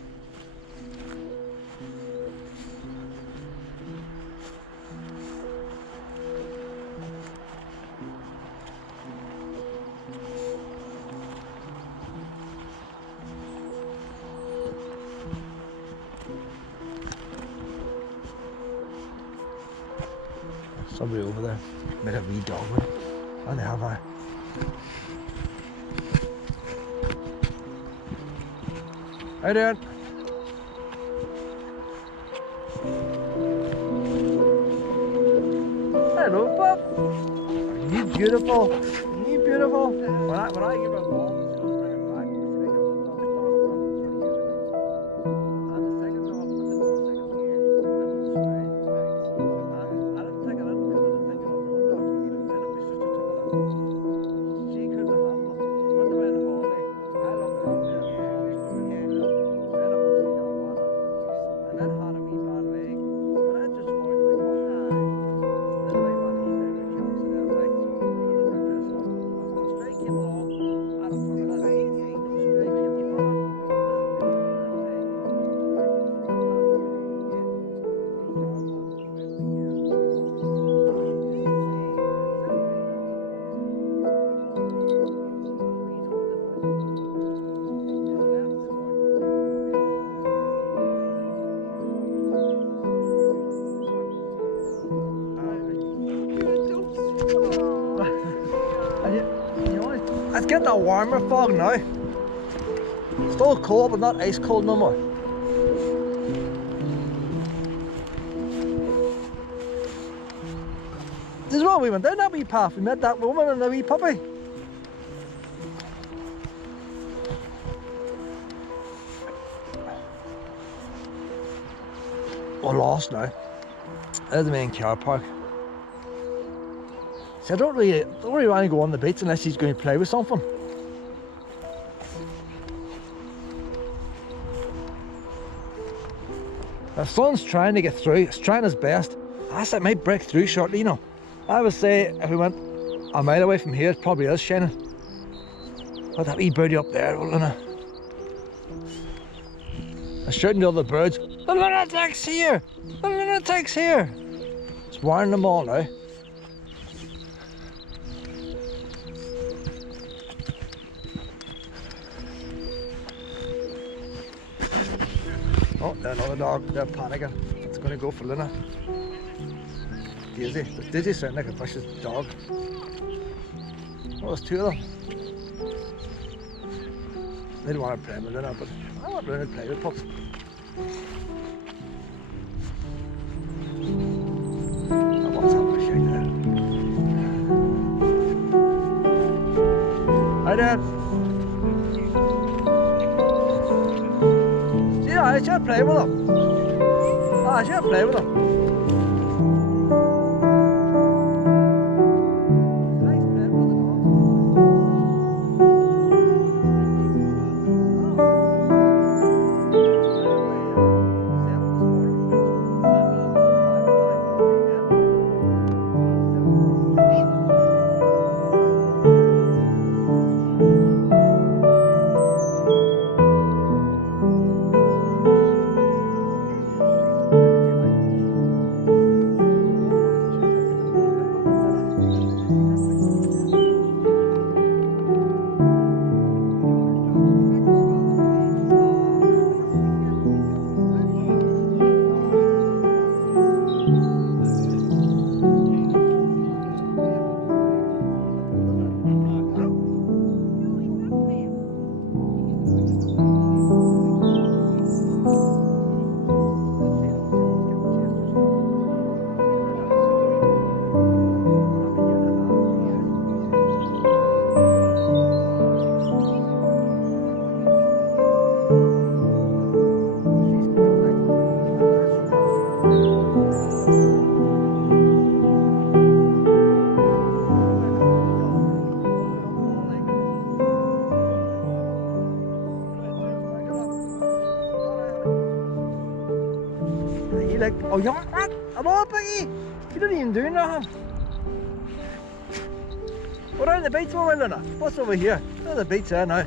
Somebody over there made a wee dog with it. And they have a Hi there. Hello, pup. Are you beautiful? Are you beautiful? When I give her a ball, she'll bring it back. And the second dog, the second here, that was straight legs. And I didn't take it in because I didn't think it was one dog. Even then, it was just a took it in. She couldn't handle it. We went away on a holiday. I loved it out there. That had a wee bad leg, but I just found like one eye. Then I went easy down the couch and then like so I didn't press on. When Stray came along, I don't know that Stray came along. It's getting a warmer fog now. Still cold, but not ice cold no more. This is what we went down that wee path. We met that woman and the wee puppy. We're lost now. There's the main car park. See, I don't really want to go on the beach unless he's going to play with something. The sun's trying to get through, it's trying its best. I said it might break through shortly, you know. I would say if we went a mile away from here, it probably is shining. But that wee birdie up there, well, Luna. I'm shouting to other birds, the lunatic's here! The lunatic's here! It's warning them all now. Oh, there's another dog, they're panicking. It's going to go for Luna. Daisy. Does Daisy sound like a vicious dog? Oh, there's two of them. They don't want to play with Luna, but I want Luna to play with pups. I want to have a shake there. Hi, Dad. See, I should play with them. Oh, I should play with them. Like, oh, you want what? I'm all Piggy! You didn't even do nothing. We're around the beach for a while, what's over here? Oh, the beach there now.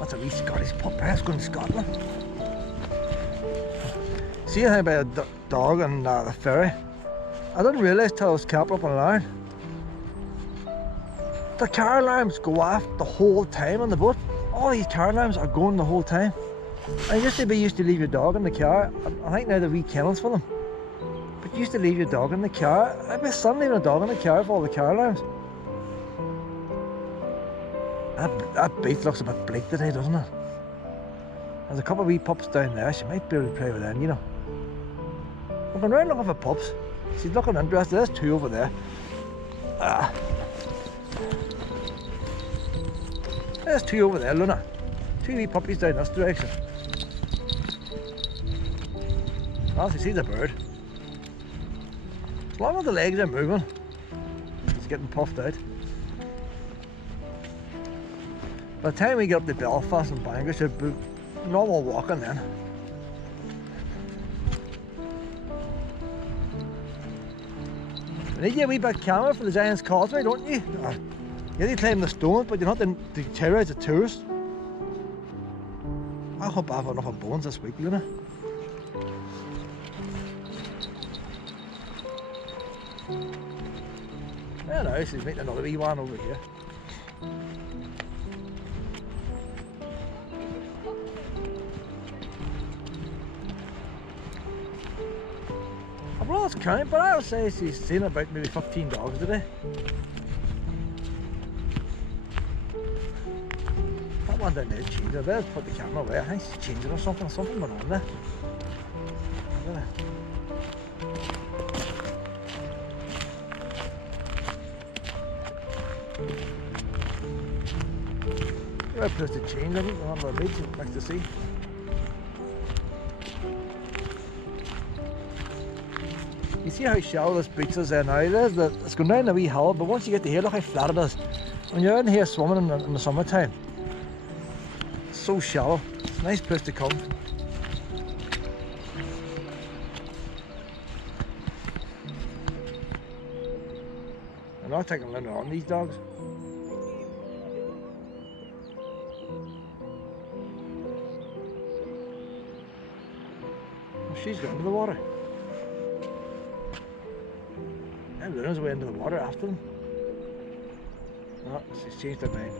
That's a wee Scottish pup. That's going to Scotland. See how about a dog and the ferry? I didn't realise till I was camping up on land. The car alarms go off the whole time on the boat. All these car alarms are going the whole time. And used to leave your dog in the car. I think now they're wee kennels for them. But you used to leave your dog in the car. I have my son leaving a dog in the car for all the car alarms. That beach looks a bit bleak today, doesn't it? There's a couple of wee pups down there. She might be able to play with them, you know. I've been around looking for pups. She's looking interested. There's two over there. There's two over there, Luna. Two wee puppies down this direction. Well, she sees a bird. As long as the legs are moving, it's getting puffed out. By the time we get up to Belfast and Bangor, she'll be normal walking then. You need your wee bit camera for the Giant's Causeway, don't you? You need to climb the stones, but you're not to terrorise the tourists. I hope I have enough of bones this week, Luna. I know, she's making another wee one over here. I've lost count, but I would say she's seen about maybe 15 dogs today. That one down there changed. I better put the camera away. I think she's changing or something. Something went on there. Right place to change, I think, on the beach, back to sea. You see how shallow this beach is there now? It's going down a wee hill, but once you get to here, look how flat it is. When you're in here swimming in the summertime, it's so shallow. It's a nice place to come. I'm not taking Linda on these dogs. Well, she's going into the water. And Luna's way into the water after them. No, she's changed her mind.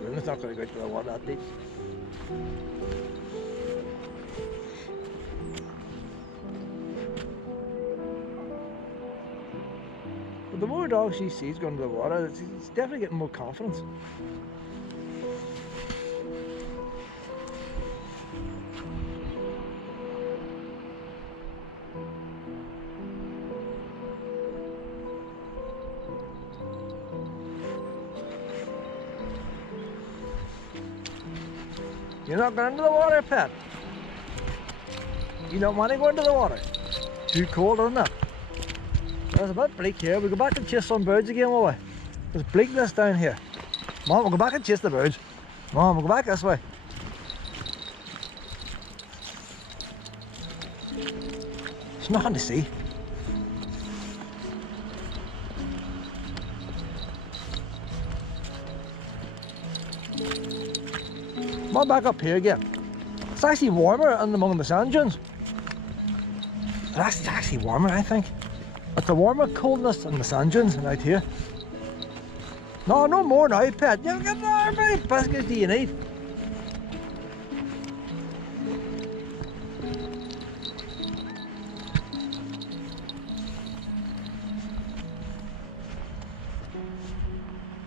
Luna's not going to go into the water that deep. But the more dogs she sees going to the water, it's definitely getting more confidence. You're not going into the water, pet. You don't want to go into the water. Too cold, isn't it? There's a bit bleak here. We'll go back and chase some birds again, will we? There's bleakness down here. Mom, we'll go back and chase the birds. Mom, we'll go back this way. There's nothing to see. Come on back up here again. It's actually warmer among the sand dunes. It's actually warmer, I think. It's the warmer coldness in the sand dunes than out here. No, no more now, pet. You've got how many biscuits do you need?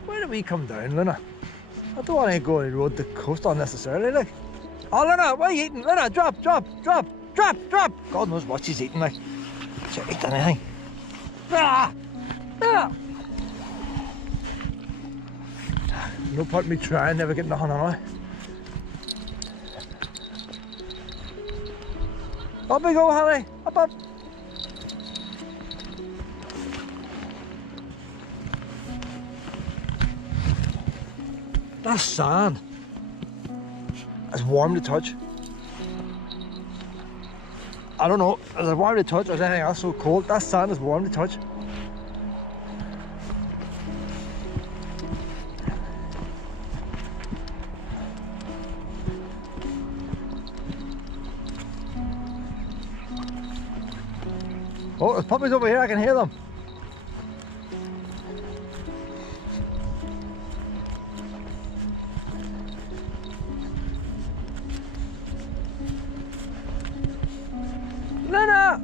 Where do we come down, Luna? I don't want to go and road the coast unnecessarily, like. Oh, Luna, what are you eating? Luna, drop, drop, drop, drop, drop. God knows what she's eating, like. She'll eat anything. Ah! Ah! No point in me trying, never get nothing on it. Up we go, honey. Up, up. That's sand. It's warm to touch. I don't know, is it warm to touch or is anything else so cold? That sand is warm to touch. Oh, there's puppies over here, I can hear them. Luna!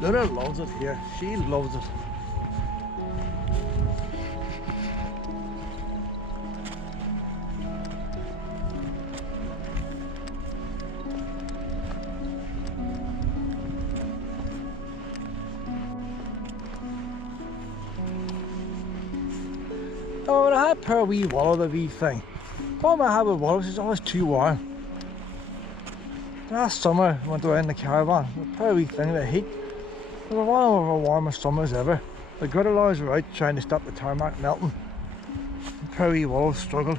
Luna loves it here. She loves it. Oh, when I had per wee wallow, the wee thing. Problem I have with wallows is always too warm. Last summer I went away in the caravan. The per wee thing, the heat. It was one of our warmest summers ever. The gutter lorries were out trying to stop the tarmac melting. The per wee wallows struggled.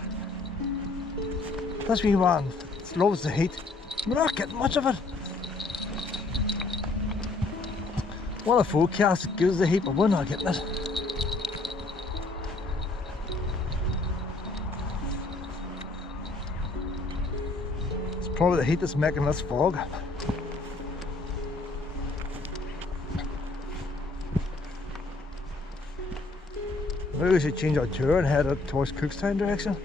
This wee one loves the heat. We're not getting much of it. One of the forecasts gives the heat, but we're not getting it. Probably the heat that's making this fog. Maybe we should change our tour and head out towards Cookstown direction.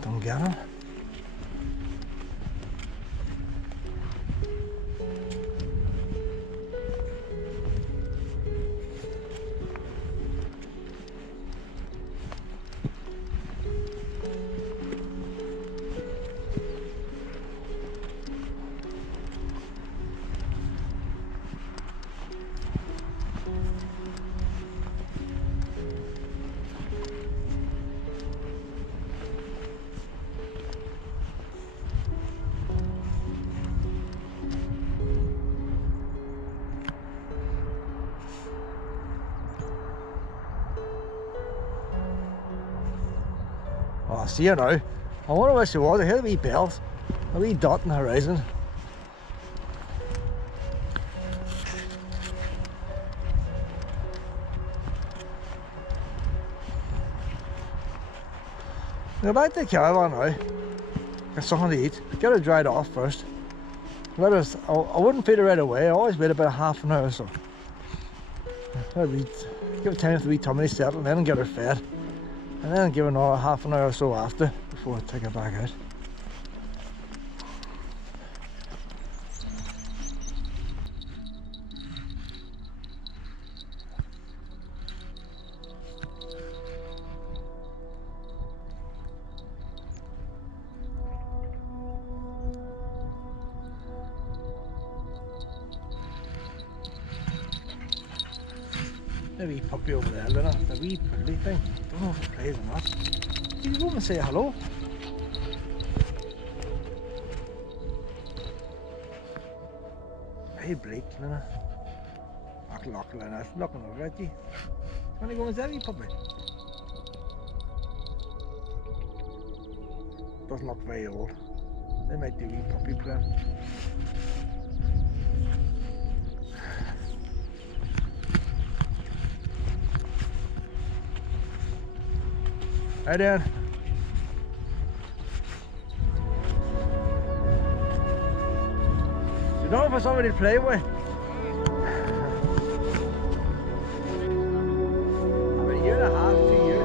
Don't get it. Oh, I see her now. I wonder where she was. I hear the wee bells. A wee dot in the horizon. Go back to the caravan now. Get something to eat. Get her dried off first. Let us. I wouldn't feed her right away. I always wait about half an hour or so. Give it time for the wee tummy to settle, and then get her fed. And then give her another half an hour or so after before I take her back out. The wee puppy over there, Lena, the wee pretty thing. Don't know if it plays or not. You go and say hello. Hey, Blake, Lena. Look, Lena, it's looking over at you. Want to go and say wee puppy? Doesn't look very old. They might do wee puppy play. Hi, Dan. You know for somebody to play with? About a year and a half, 2 years.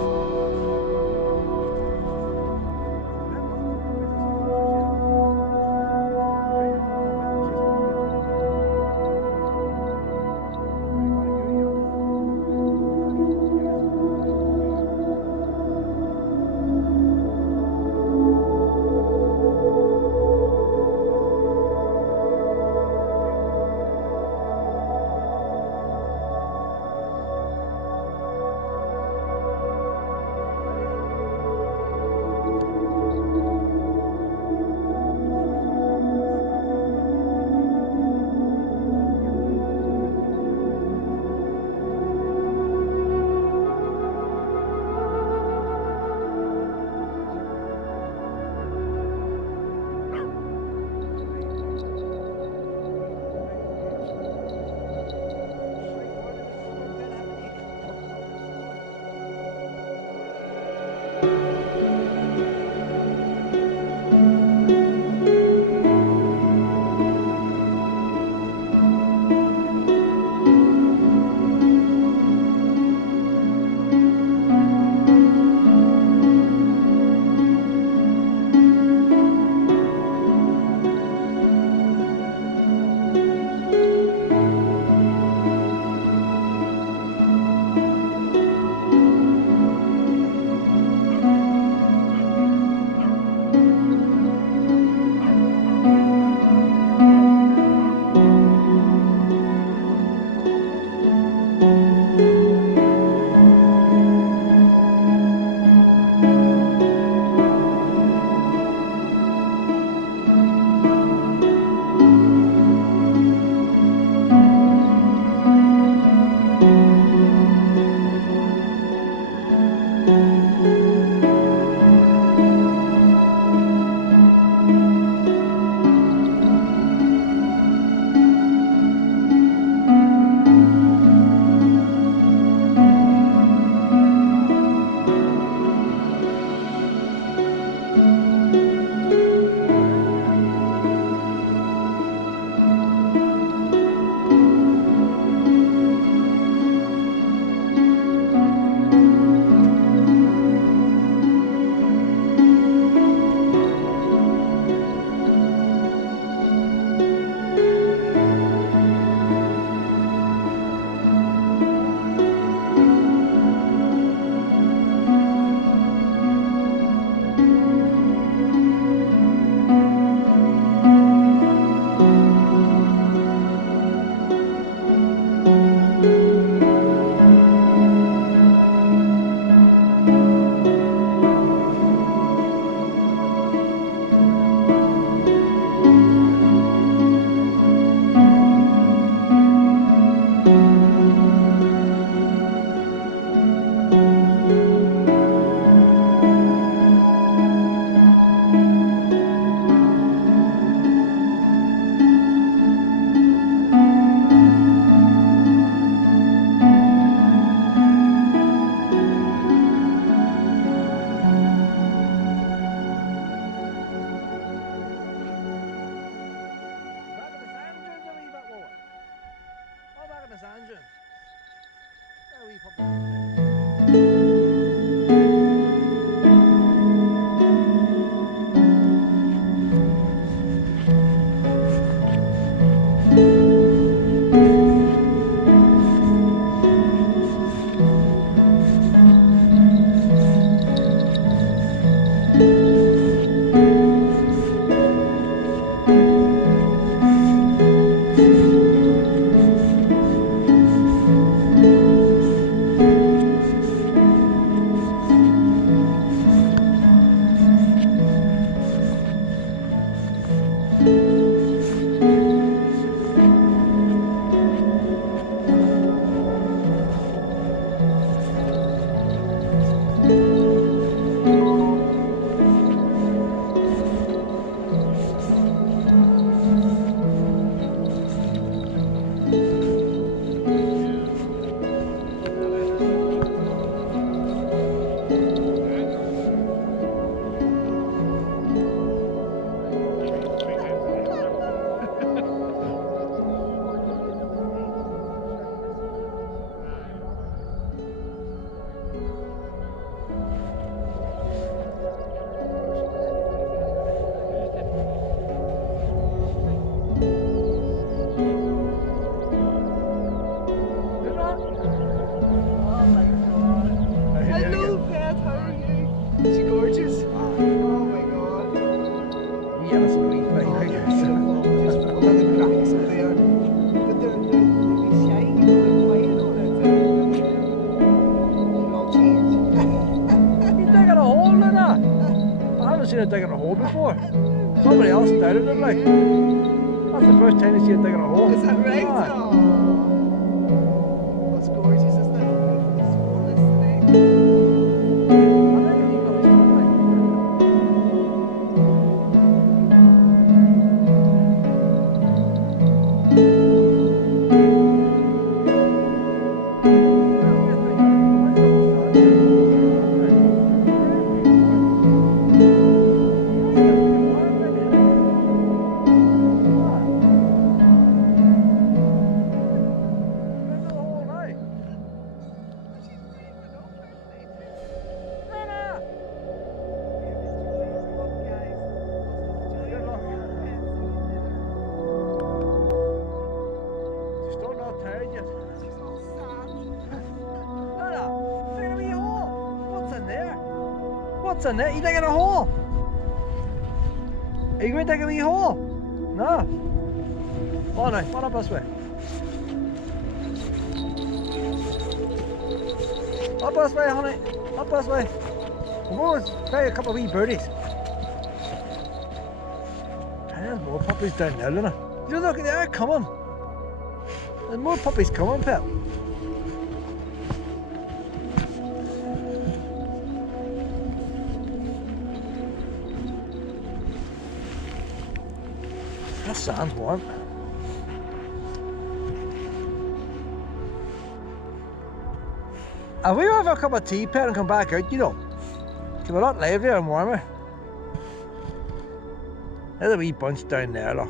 haven't seen it digging a hole before. Somebody else doubted it, like. That's the first time I see it digging a hole. Is that right? Aye. Oh. That's gorgeous, isn't it? It's gorgeous today. What's in there? You digging a hole? Are you going to dig a wee hole? No. Oh no, run up this way. Up this way, honey. Up this way. We'll go and try a couple of wee birdies. And there's more puppies down there, Luna. You look, they're coming. There's more puppies coming, Pep. That sand's warm. If we have a cup of tea, Pet, and come back out, you know, it's a lot livelier and warmer. There's a wee bunch down there, look.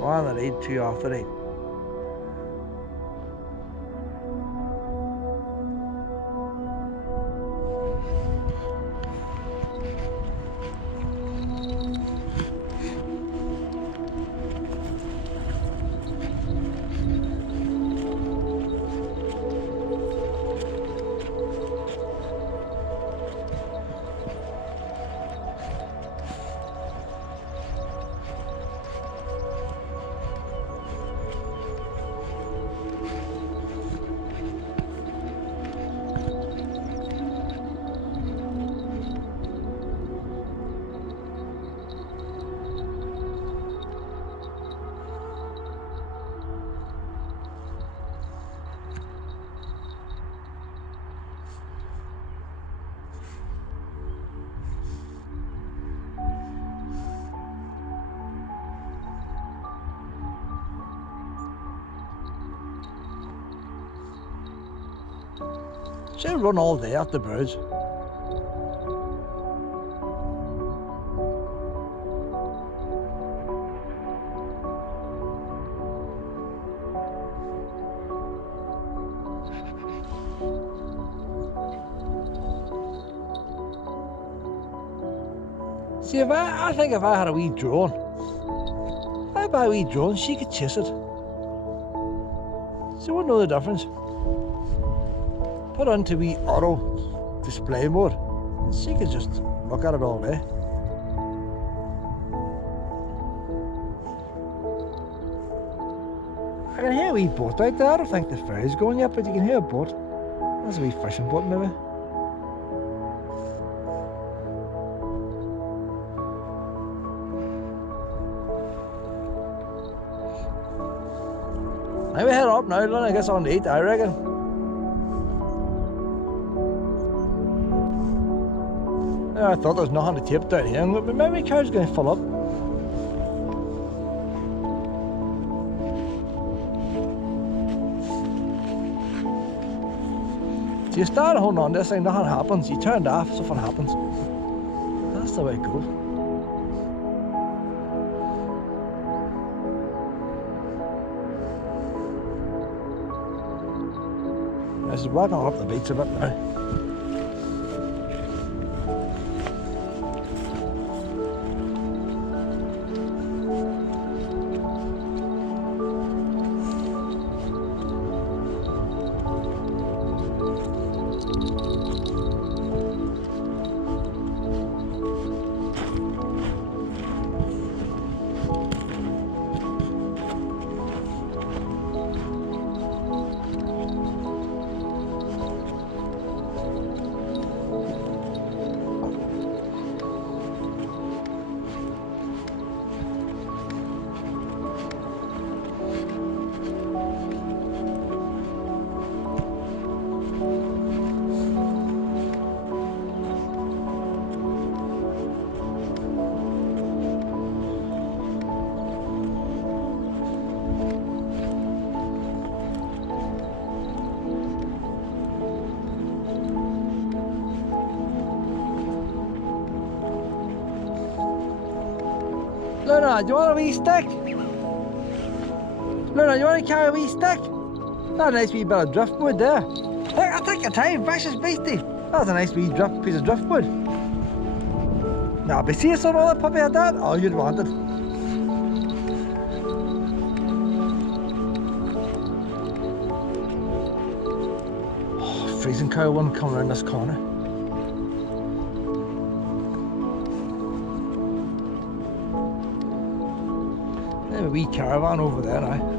One on the lead, two off the lead. Should run all day at the bridge. See, I think if I had a wee drone, if I buy a wee drone, she could chase it. She wouldn't know the difference. Put onto wee auto display mode, and she could just look at it all day. I can hear a wee boat out there. I don't think the ferry's going yet, but you can hear a boat. That's a wee fishing boat, maybe. Now we head up now, then I guess on to eat, I reckon. Yeah, I thought there was nothing to tape down here, but maybe the car's going to fill up. So you start holding on to this thing, nothing happens. You turn it off, something happens. That's the way it goes. This is walking up the beach a bit now. Luna, do you want a wee stick? Luna, you want to carry a wee stick? That's a nice wee bit of driftwood there. Hey, I'll take your time, precious beastie. That's a nice wee piece of driftwood. Now, if you see some other puppy like that, oh, you'd want it. Oh, freezing Caravan coming around this corner. There's a wee Caravan over there now.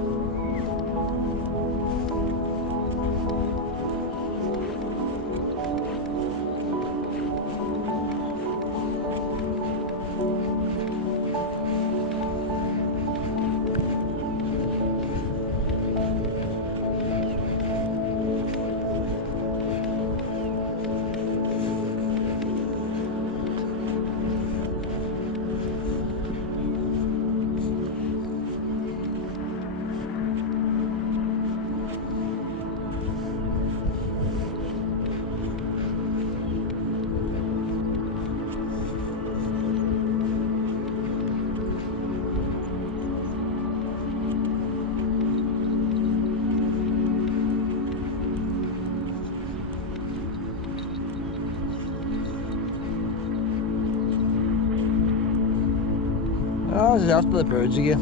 Oh, this is after the birds again.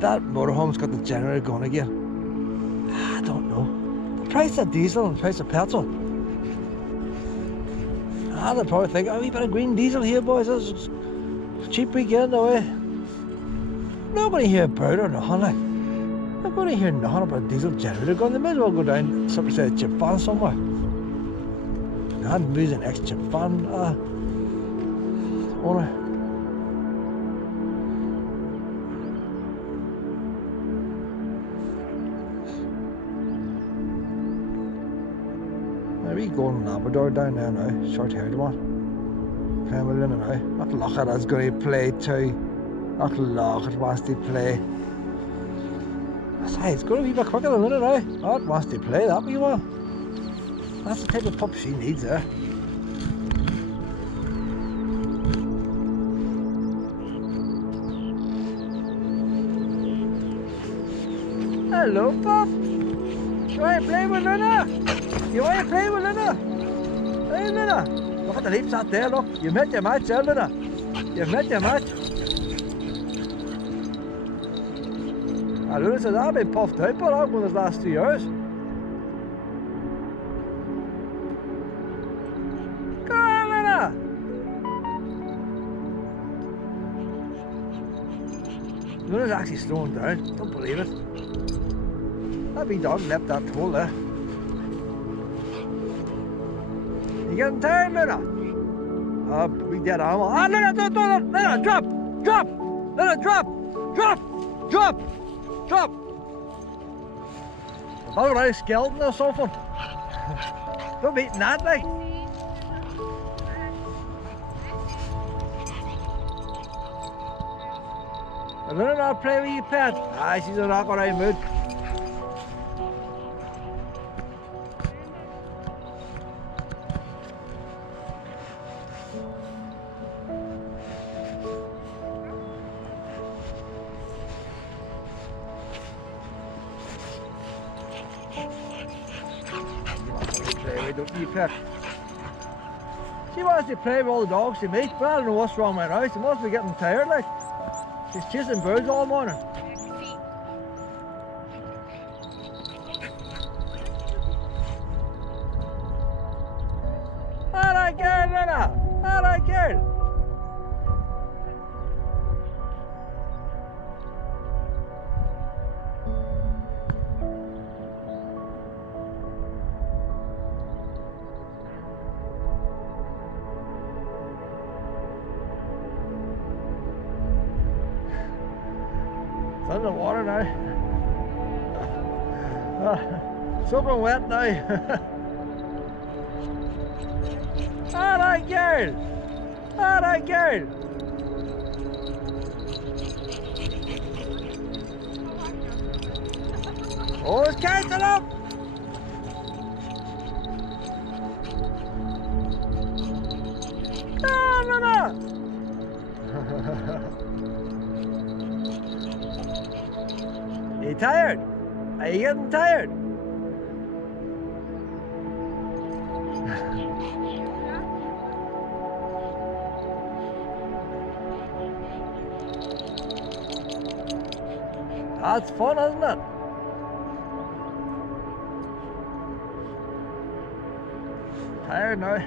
That motorhome's got the generator going again. I don't know. The price of diesel and the price of petrol. They'll probably think, oh, we bit of green diesel here, boys. That's cheap weekend away. I'm not going to hear a bird or nothing. Like. I'm not going to hear nothing about a diesel generator going. They may as well go down to say a chip fan somewhere. I'm using ex chip fan owner. Maybe going Labrador down there now, short-haired one. Playing with Luna now. That locket is going to play too. That locket wants to play. Hey, it's going to be a bit quicker than Luna now. That wants to play that wee one. That's the type of pup she needs there. Hello, pup. You want to play with Luna? You want to play with Luna? Hey, Luna. Look at the leaps out there, look. You met your match there, Luna. You've met your match. And Luna says, I've been puffed out by that one these last 2 years. Come on, Luna. Luna's actually slowing down. Don't believe it. That wee dog left that hole there. You getting tired, Luna? Oh, we dead animal. Ah, Luna, don't, Luna, drop! Luna, drop! Oh, right, skeleton or something. Don't be eating that, like. Luna not play with your pet. Ah, she's in a rock alright mood. Pet. She wants to play with all the dogs she meets, but I don't know what's wrong with her. She must be getting tired, like. She's chasing birds all morning. Alright, girl, Luna. Alright, girl. It's in the water now. Soaking wet now. Alright, girl. Alright, girl. Oh, it's catching up! Ah, no, no! Are you tired? Are you getting tired? That's fun, isn't it? Tired now.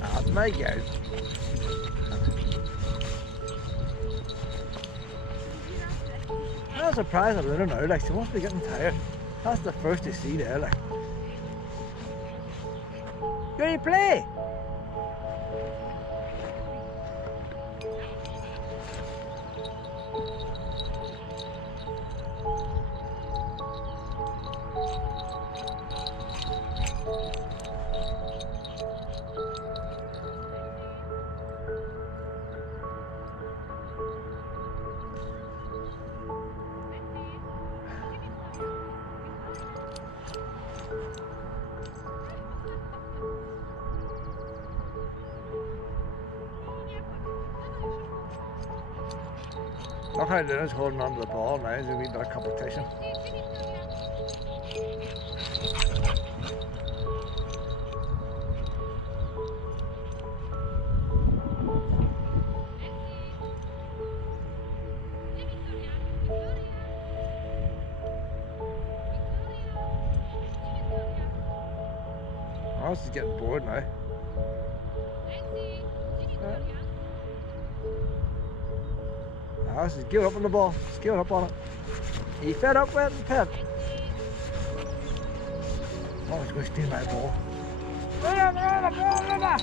That's my girl. I'm surprised at Luna now, like she must be getting tired. That's the first you see there, like. Go you play! Look how Luna's holding on to the ball now, there's a wee bit of competition. Oh, she's getting bored now. Oh, she's giving up on the ball. She's giving up on it. Are you fed up with it, Pep? Oh, he's going to steal my ball. Where the ball, Luna?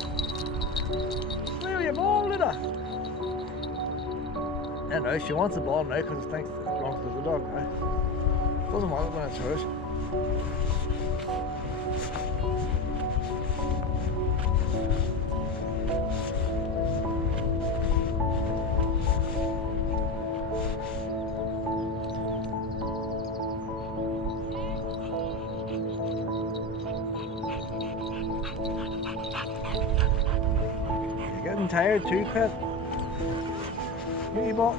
Where your ball, Luna? Yeah, no, she wants the ball now because it thinks it belongs to the dog now. Doesn't want it when it's hers. Getting tired too, Pet. Here you ball.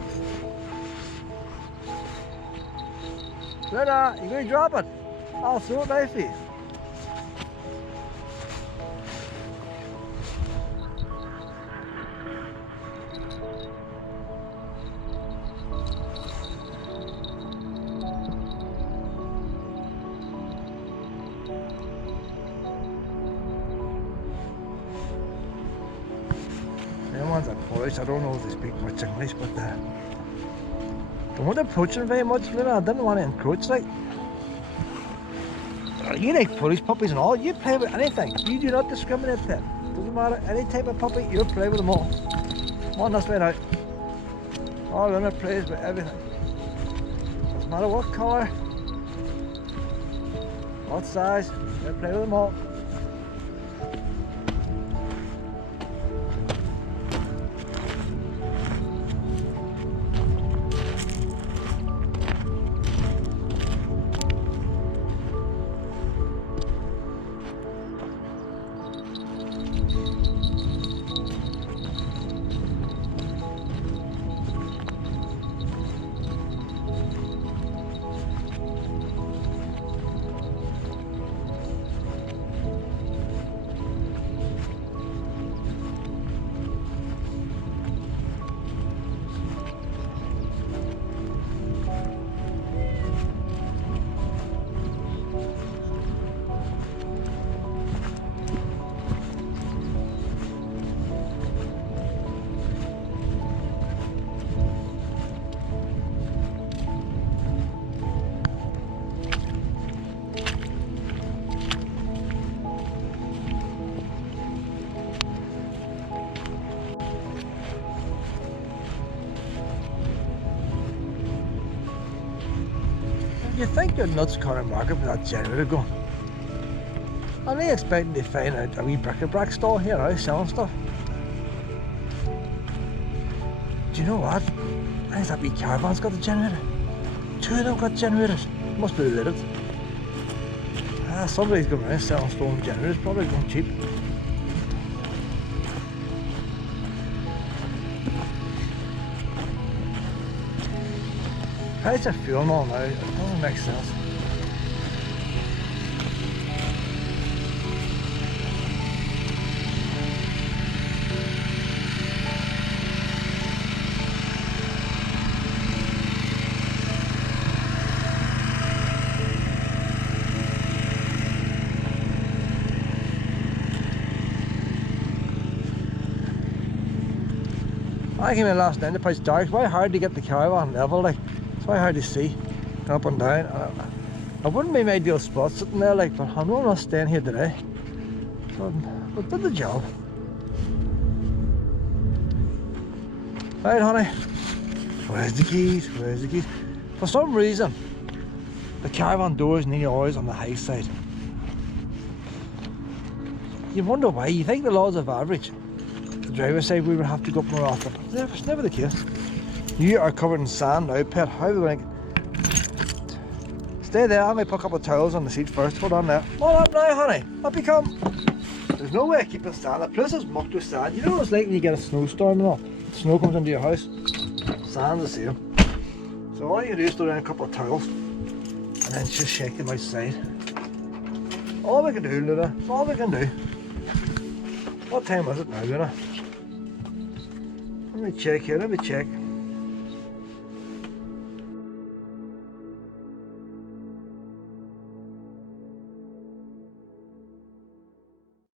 Luna, you going to drop it? I'll throw it now for you. The ones are Polish, I don't know if they speak much English, but they weren't approaching very much, Luna. I didn't want to encroach, like. You like Polish puppies and all, you play with anything. You do not discriminate, Pet. Doesn't matter, any type of puppy, you'll play with them all. Come on, this way now. Oh, Luna plays with everything. Doesn't matter what colour, what size, you'll play with them all. you think you're nuts corner market with that generator going? I'm really expecting to find a wee bric-a-brac store here now selling stuff. Do you know what? I think that wee Caravan's got the generator. 2 of them got generators. Must be related. Somebody's going around selling stolen generators, probably going cheap. How's it fuel all now? It doesn't make sense. I came in last night, the place dark. It's very hard to get the Caravan level, like. It's very hard to see, up and down. I wouldn't be my ideal spot sitting there, like, but I'm not staying here today. So I did the job. Right, honey. Where's the keys? Where's the keys? For some reason, the Caravan door is nearly always on the high side. You wonder why. You think the laws of average, the driver's side, we would have to go up more often. It's never the case. You are covered in sand now, pet. How are we going to... Stay there. I might put a couple of towels on the seat first. Hold on there. Hold up now, honey. Up you come. There's no way of keeping sand. The place is mucked with sand. You know what it's like when you get a snowstorm and all? Snow comes into your house. Sand's the same. So all you do is throw down a couple of towels and then just shake them outside. All we can do, Luna. All we can do. What time is it now, Luna? Let me check here. Let me check.